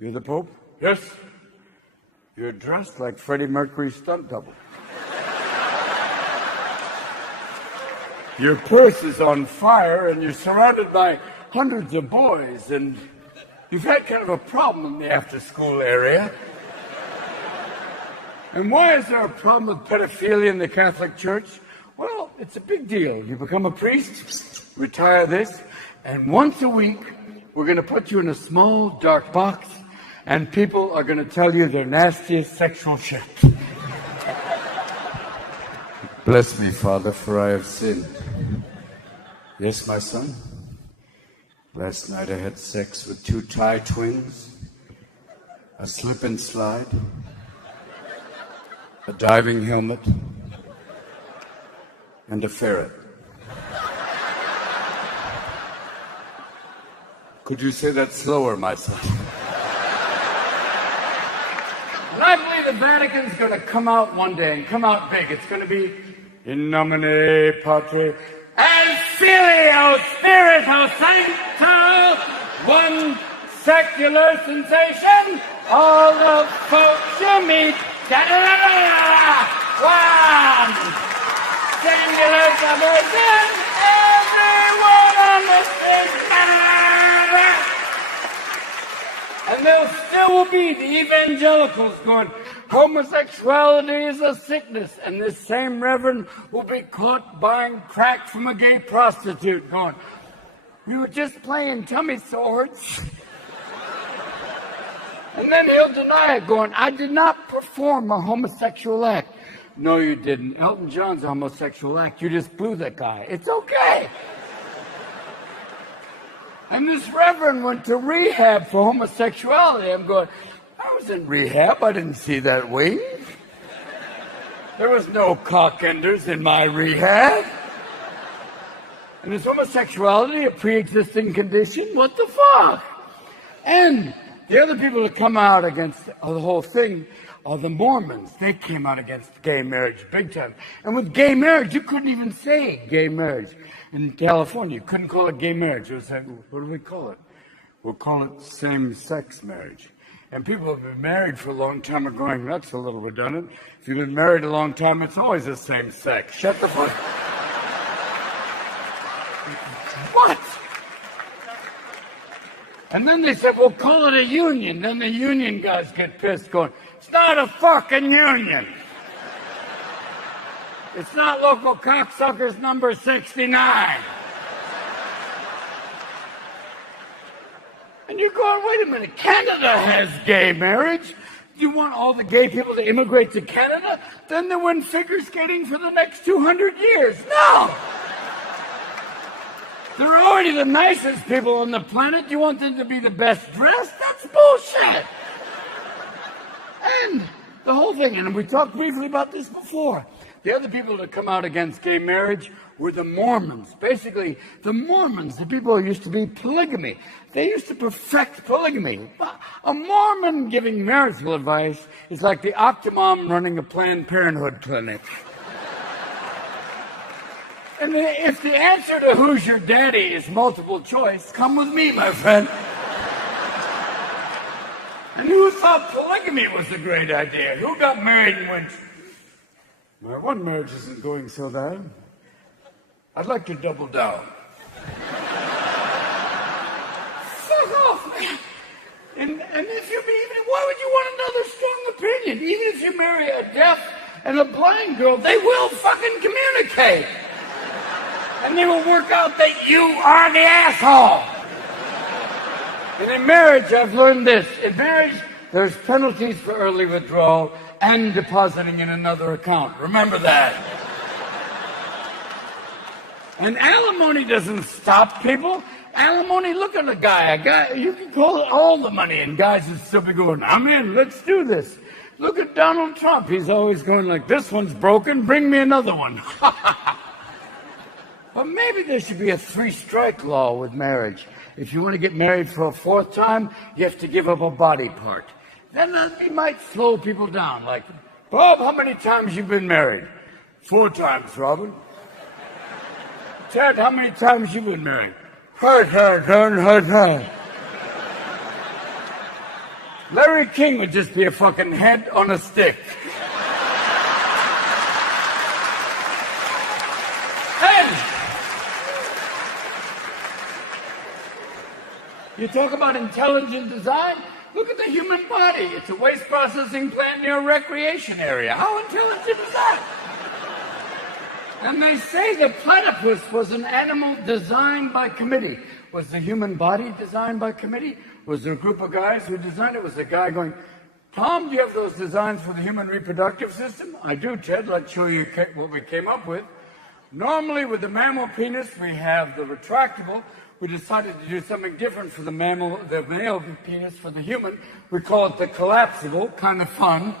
You're the Pope? Yes. You're dressed like Freddie Mercury's stunt double. Your purse is on fire and you're surrounded by hundreds of boys and you've had kind of a problem in the after-school area. And why is there a problem with pedophilia in the Catholic Church? Well, it's a big deal. You become a priest, retire this, and once a week we're going to put you in a small dark box and people are going to tell you their nastiest sexual shit. Bless me, Father, for I have sinned. Yes, my son. Last night I had sex with 2 Thai twins, a slip and slide, a diving helmet, and a ferret. Could you say that slower, my son? And I believe the Vatican's going to come out one day and come out big. It's going to be in nomine Patri et Filio Spiritus Sancto, one secular sensation. All the folks you meet, da-da-da-da-da, one singular submission, everyone understands. Da-da-da-da-da. And there still will be the evangelicals going, homosexuality is a sickness. And this same reverend will be caught buying crack from a gay prostitute going, we were just playing tummy swords. And then he'll deny it going, I did not perform a homosexual act. No, you didn't. Elton John's a homosexual act. You just blew that guy. It's okay. And this reverend went to rehab for homosexuality. I'm going, I was in rehab. I didn't see that wing. There was no cockenders in my rehab. And is homosexuality a pre-existing condition? What the fuck? And the other people that come out against the whole thing are the Mormons. They came out against gay marriage big time. And with gay marriage, you couldn't even say gay marriage. In California, you couldn't call it gay marriage. It was like, what do we call it? We'll call it same-sex marriage. And people who have been married for a long time are going, that's a little redundant. If you've been married a long time, it's always the same sex. Shut the fuck. What? And then they said, we'll call it a union. Then the union guys get pissed going, it's not a fucking union. It's not local cocksuckers number 69. And you're going, wait a minute, Canada has gay marriage. You want all the gay people to immigrate to Canada? Then they win figure skating for the next 200 years. No! They're already the nicest people on the planet. You want them to be the best dressed? That's bullshit. And the whole thing, and we talked briefly about this before, the other people that come out against gay marriage were the Mormons. Basically, the Mormons, the people who used to be polygamy, they used to perfect polygamy. A Mormon giving marital advice is like the Octomom running a Planned Parenthood clinic. And if the answer to who's your daddy is multiple choice, come with me, my friend. And who thought polygamy was a great idea? Who got married and went, my one marriage isn't going so bad. I'd like to double down. Fuck off, man. And if you even, why would you want another strong opinion? Even if you marry a deaf And a blind girl, they will fucking communicate. And they will work out that you are the asshole. And in marriage, I've learned this. In marriage, there's penalties for early withdrawal and depositing in another account. Remember that. And alimony doesn't stop people. Alimony, look at a guy, you can call it all the money, and guys would still be going, I'm in, let's do this. Look at Donald Trump. He's always going like, this one's broken, bring me another one. But maybe there should be a 3-strike law with marriage. If you want to get married for a 4th time, you have to give up a body part. Then it might slow people down. Like, Bob, how many times you been married? 4 times, Robin. Ted, how many times you been married? Hurt. Larry King would just be a fucking head on a stick. And you talk about intelligent design? Look at the human body. It's a waste processing plant near a recreation area. How intelligent is that? And they say the platypus was an animal designed by committee. Was the human body designed by committee? Was there a group of guys who designed it? Was the guy going, Tom, do you have those designs for the human reproductive system? I do, Ted. Let's show you what we came up with. Normally, with the mammal penis, we have the retractable. We decided to do something different for the male penis. For the human, we call it the collapsible. Kind of fun.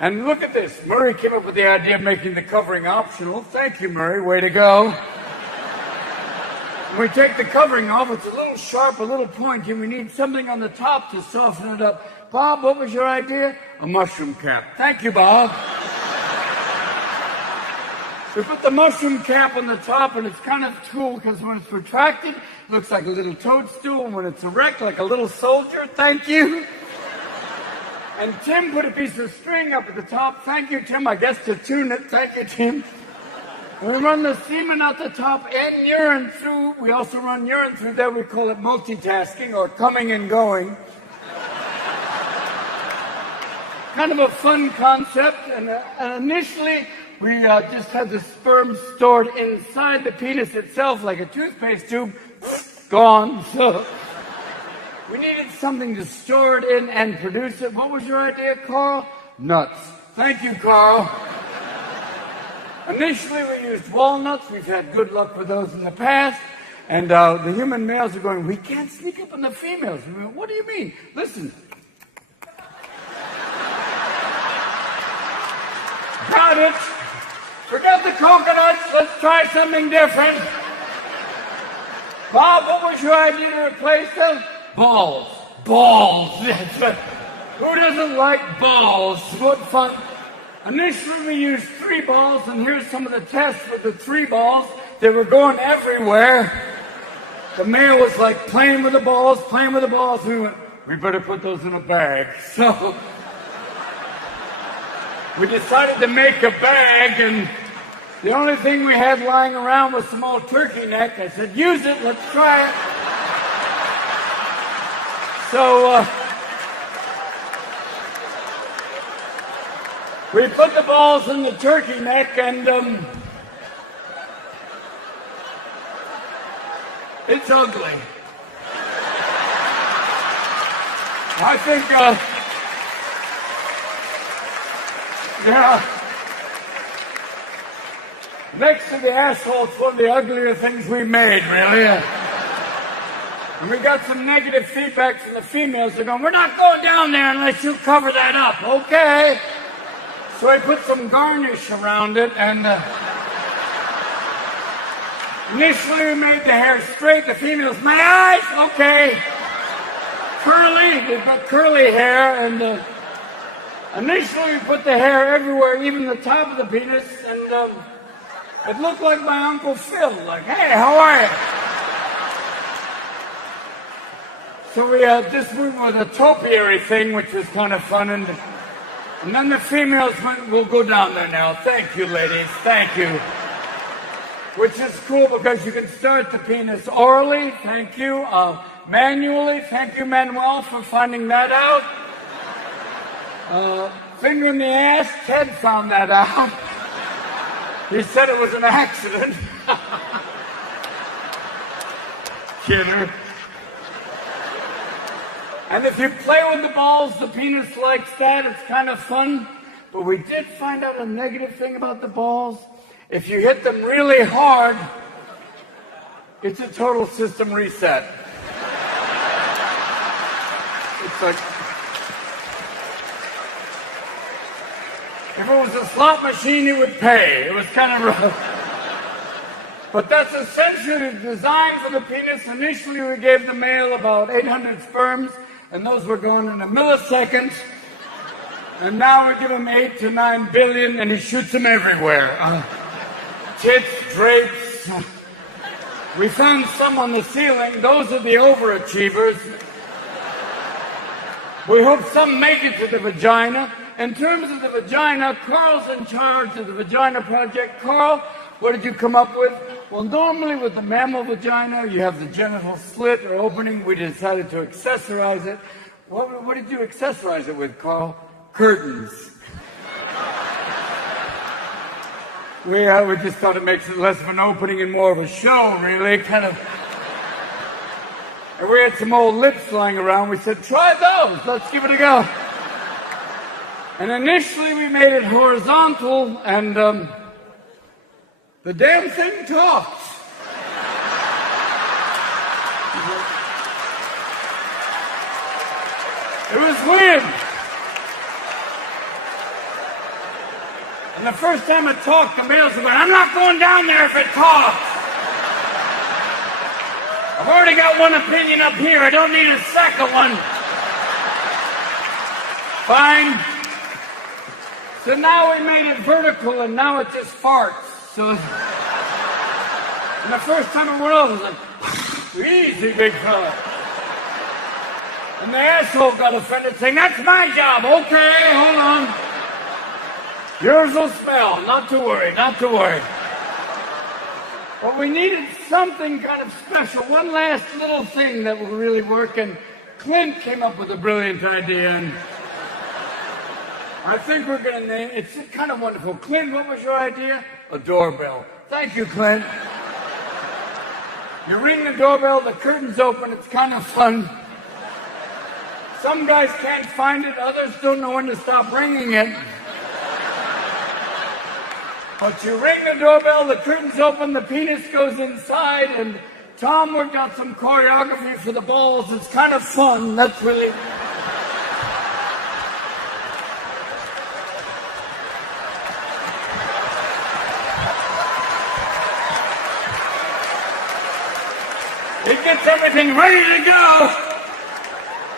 And look at this. Murray came up with the idea of making the covering optional. Thank you, Murray. Way to go. When we take the covering off, it's a little sharp, a little pointy, and we need something on the top to soften it up. Bob, what was your idea? A mushroom cap. Thank you, Bob. We put the mushroom cap on the top, and it's kind of cool because when it's retracted, it looks like a little toadstool, and when it's erect, like a little soldier. Thank you. And Tim put a piece of string up at the top. Thank you, Tim. I guess to tune it. Thank you, Tim. And we run the semen out the top and urine through. We also run urine through there. We call it multitasking or coming and going. Kind of a fun concept. And initially, we just had the sperm stored inside the penis itself like a toothpaste tube. Gone. So we needed something to store it in and produce it. What was your idea, Carl? Nuts. Thank you, Carl. Initially, we used walnuts. We've had good luck with those in the past. And the human males are going, we can't sneak up on the females. We went, what do you mean? Listen. Got it. Forget the coconuts. Let's try something different. Bob, what was your idea to replace them? Balls. Balls. Who doesn't like balls? What fun. Initially, we used 3 balls, and here's some of the tests with the 3 balls. They were going everywhere. The male was like playing with the balls. We went, we better put those in a bag. So we decided to make a bag, and the only thing we had lying around was some old turkey neck. I said, use it, let's try it. So we put the balls in the turkey neck, and it's ugly. I think, next to the asshole, it's one of the uglier things we made, really. And we got some negative feedback from the females. They're going, we're not going down there unless you cover that up. Okay. So I put some garnish around it, and initially we made the hair straight. The females, my eyes, okay. Curly, we've got curly hair, and initially we put the hair everywhere, even the top of the penis, and it looked like my Uncle Phil, like, hey, how are you? So we just moved with a topiary thing, which was kind of fun, and then the females went, we'll go down there now. Thank you, ladies. Thank you. Which is cool because you can start the penis orally. Thank you. Manually. Thank you, Manuel, for finding that out. Finger in the ass, Ted found that out. He said it was an accident. Kidder. And if you play with the balls, the penis likes that. It's kind of fun. But we did find out a negative thing about the balls. If you hit them really hard, it's a total system reset. It's like, if it was a slot machine, it would pay. It was kind of rough. But that's essentially the design for the penis. Initially, we gave the male about 800 sperms, and those were gone in a millisecond. And now we give him 8 to 9 billion, and he shoots them everywhere. Tits, drapes. We found some on the ceiling. Those are the overachievers. We hope some make it to the vagina. In terms of the vagina, Carl's in charge of the Vagina Project. Carl, what did you come up with? Well, normally with the mammal vagina, you have the genital slit or opening. We decided to accessorize it. What did you accessorize it with, Carl? Curtains. We just thought it makes it less of an opening and more of a show, really, kind of. And we had some old lips lying around. We said, try those. Let's give it a go. And initially we made it horizontal, and the damn thing talks. It was weird. And the first time it talked, the males were going, I'm not going down there if it talks. I've already got one opinion up here. I don't need a second one. Fine. So now we made it vertical, and now it just farts. So, and the first time it went off, it was like, easy, big fella. And the asshole got offended, saying, that's my job. Okay, hold on. Yours will smell. Not to worry, not to worry. But we needed something kind of special, one last little thing that would really work, and Clint came up with a brilliant idea, and I think we're going to name it. It's kind of wonderful. Clint, what was your idea? A doorbell. Thank you, Clint. You ring the doorbell, the curtains open, it's kind of fun. Some guys can't find it, others don't know when to stop ringing it. But you ring the doorbell, the curtains open, the penis goes inside, and Tom worked out some choreography for the balls. It's kind of fun. That's really... It gets everything ready to go.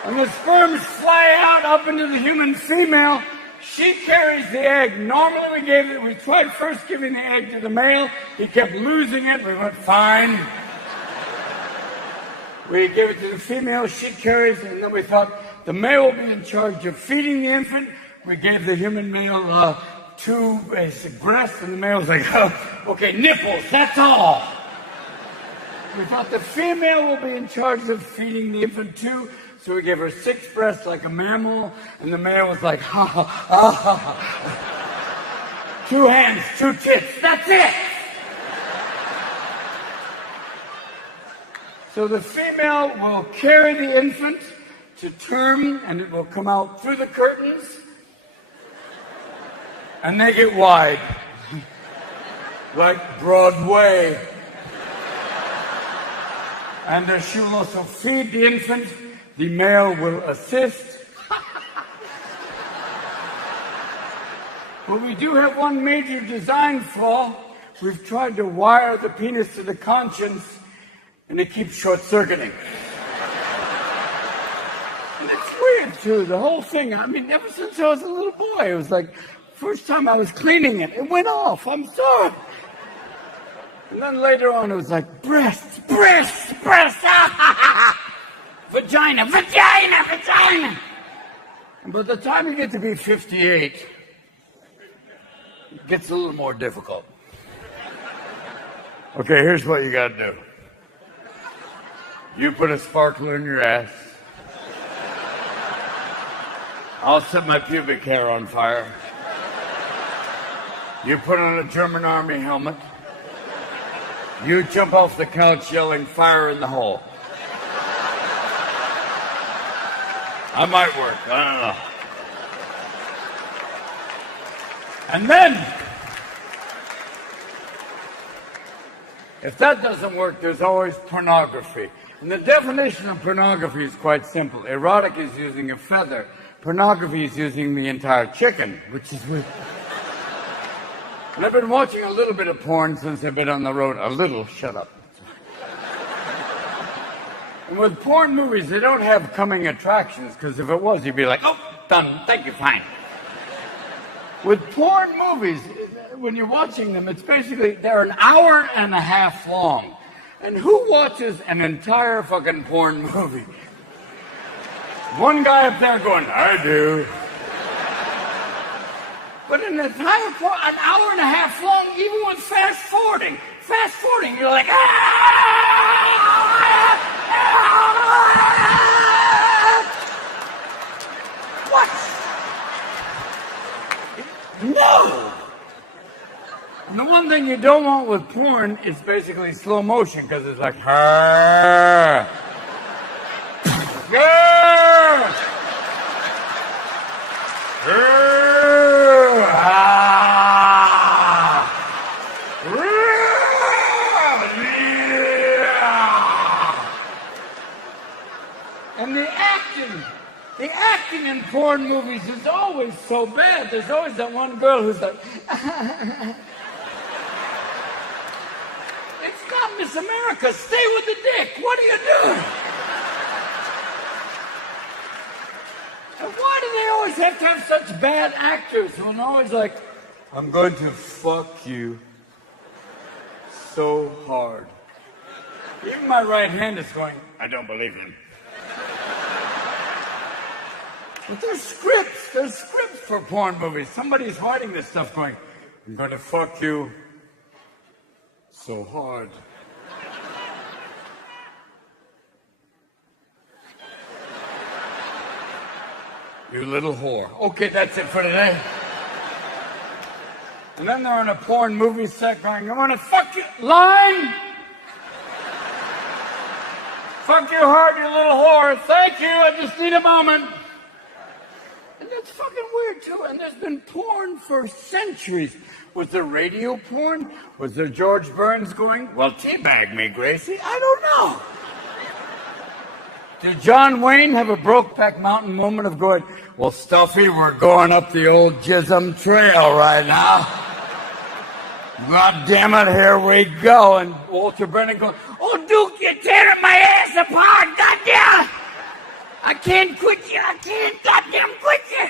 And the sperms fly out up into the human female. She carries the egg. Normally we tried first giving the egg to the male. He kept losing it. We went, fine. We gave it to the female. She carries it. And then we thought the male will be in charge of feeding the infant. We gave the human male 2 basic breasts. And the male was like, oh, okay, nipples, that's all. We thought the female will be in charge of feeding the infant too, so we gave her 6 breasts like a mammal, and the male was like, ha ha ha ha. 2 hands, 2 tits, that's it! So the female will carry the infant to term, and it will come out through the curtains, and they get wide, like Broadway. And she will also feed the infant. The male will assist. But we do have one major design flaw. We've tried to wire the penis to the conscience, and it keeps short-circuiting. And it's weird, too. The whole thing, I mean, ever since I was a little boy, it was like, first time I was cleaning it, it went off. I'm sorry. And then later on, it was like, breasts, breasts, breasts, vagina, vagina, vagina. And by the time you get to be 58, it gets a little more difficult. Okay, here's what you gotta do. You put a sparkler in your ass. I'll set my pubic hair on fire. You put on a German army helmet. You jump off the couch yelling, fire in the hole. I might work, I don't know. And then, if that doesn't work, there's always pornography. And the definition of pornography is quite simple. Erotic is using a feather. Pornography is using the entire chicken, which is weird. And I've been watching a little bit of porn since I've been on the road. A little, shut up. And with porn movies, they don't have coming attractions, because if it was, you'd be like, oh, done, thank you, fine. With porn movies, when you're watching them, it's basically, they're an hour and a half long. And who watches an entire fucking porn movie? One guy up there going, I do. But an entire porn, an hour and a half long, even with fast forwarding, you're like, what? No! And the one thing you don't want with porn is basically slow motion, because it's like, and the acting in porn movies is always so bad. There's always that one girl who's like, it's not Miss America, stay with the dick, what are you doing? And why do they always have to have such bad actors who are always like, I'm going to fuck you so hard. Even my right hand is going, I don't believe him. But there's scripts for porn movies. Somebody's writing this stuff going, I'm going to fuck you so hard. You little whore. Okay, that's it for today. And then they're in a porn movie set going, I want to fuck you. Line! Fuck you hard, you little whore. Thank you, I just need a moment. And that's fucking weird, too. And there's been porn for centuries. Was there radio porn? Was there George Burns going, well, teabag me, Gracie? I don't know. Did John Wayne have a Brokeback Mountain moment of going, well, Stuffy, we're going up the old Jism Trail right now. God damn it, here we go. And Walter Brennan goes, oh, Duke, you're tearing my ass apart, goddamn! I can't quit you, I can't goddamn quit you!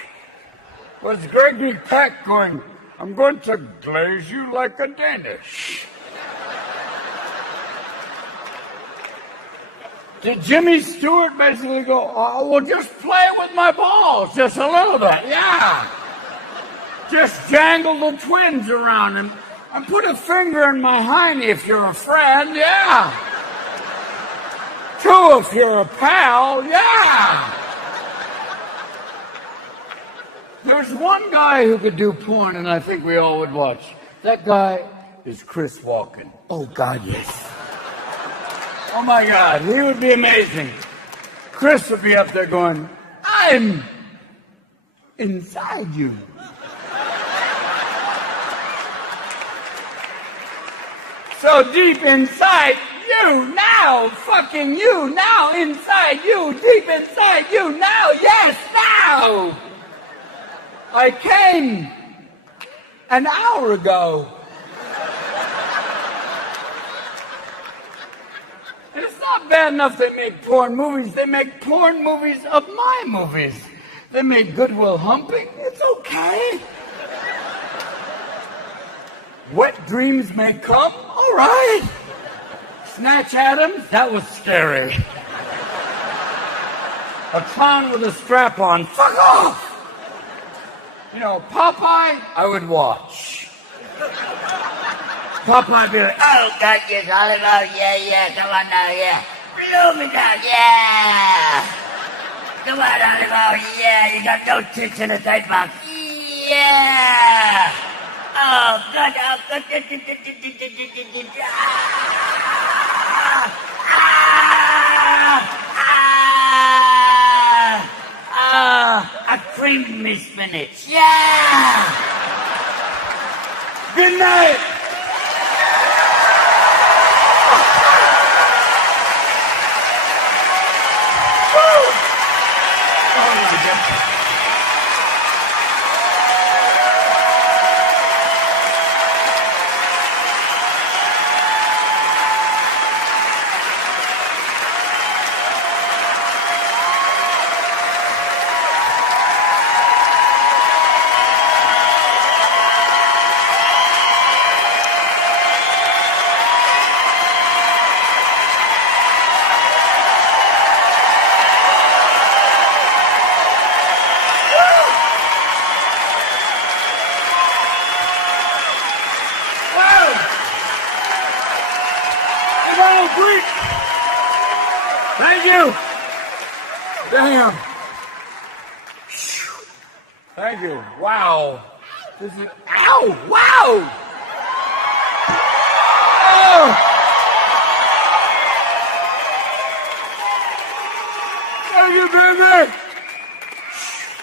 Was Gregory Peck going, I'm going to glaze you like a Danish? Did Jimmy Stewart basically go, oh, well, just play with my balls just a little bit, yeah. Just jangle the twins around and put a finger in my hiney if you're a friend, yeah. Two if you're a pal, yeah. There's one guy who could do porn and I think we all would watch. That guy is Chris Walken. Oh, God, yes. Oh, my God, he would be amazing. Chris would be up there going, I'm inside you. So deep inside you now, fucking you now, inside you, deep inside you now, yes, now. I came an hour ago. And it's not bad enough they make porn movies. They make porn movies of my movies. They made Goodwill Humping. It's okay. Wet Dreams May Come. All right. Snatch Adams. That was scary. A clown with a strap on. Fuck off. You know, Popeye, I would watch. Popeye be like, oh, God, yes, Oliver, yeah, come on now, yeah. Bloomington, yeah. Come on, Oliver. Yeah, you got no tits in a tight box. Yeah. Oh, good. Oh, good. A creamy spinach. Yeah. Good night. Thank you. Damn. Thank you. Wow. This is. Ow! Wow! Oh! Thank you, baby.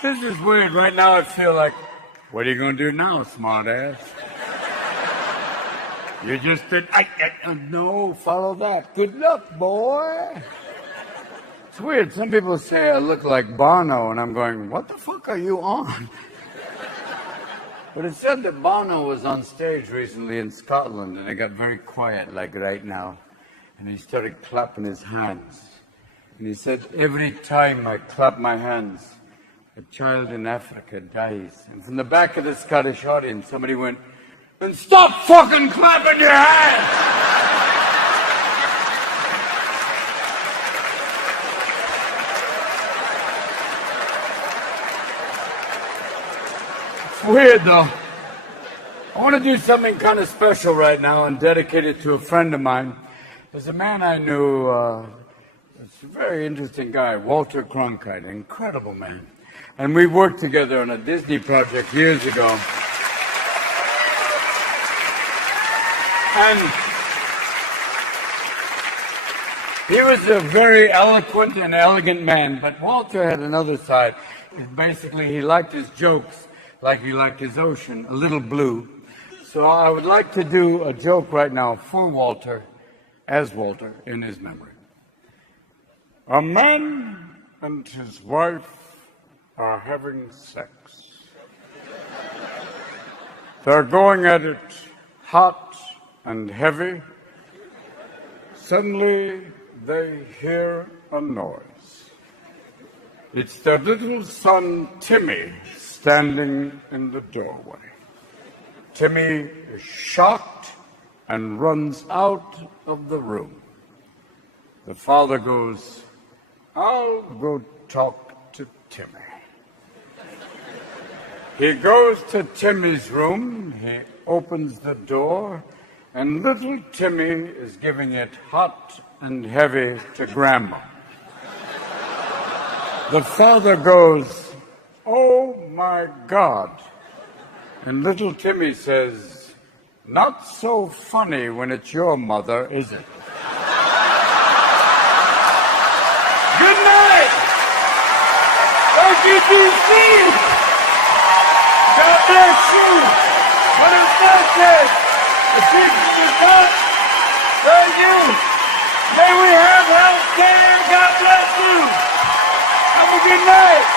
This is weird. Right now, I feel like, what are you gonna do now, smartass? You just did. No, follow that. Good luck, boy. It's weird. Some people say I look like Bono, and I'm going, what the fuck are you on? But it said that Bono was on stage recently in Scotland, and it got very quiet, like right now. And he started clapping his hands. And he said, every time I clap my hands, a child in Africa dies. And from the back of the Scottish audience, somebody went, then stop fucking clapping your hands! It's weird, though. I want to do something kind of special right now and dedicate it to a friend of mine. There's a man I knew, it's a very interesting guy, Walter Cronkite, an incredible man. And we worked together on a Disney project years ago. And he was a very eloquent and elegant man, but Walter had another side. Basically, he liked his jokes like he liked his ocean, a little blue. So I would like to do a joke right now for Walter, as Walter, in his memory. A man and his wife are having sex. They're going at it hot and heavy. Suddenly they hear a noise. It's their little son Timmy standing in the doorway. Timmy is shocked and runs out of the room. The father goes, I'll go talk to Timmy. He goes to Timmy's room, he opens the door, and little Timmy is giving it hot and heavy to Grandma. The father goes, oh my God. And little Timmy says, not so funny when it's your mother, is it? Good night! OGTC! God bless you! What is that? The secret is done. Thank you. May we have health care. God bless you. Have a good night.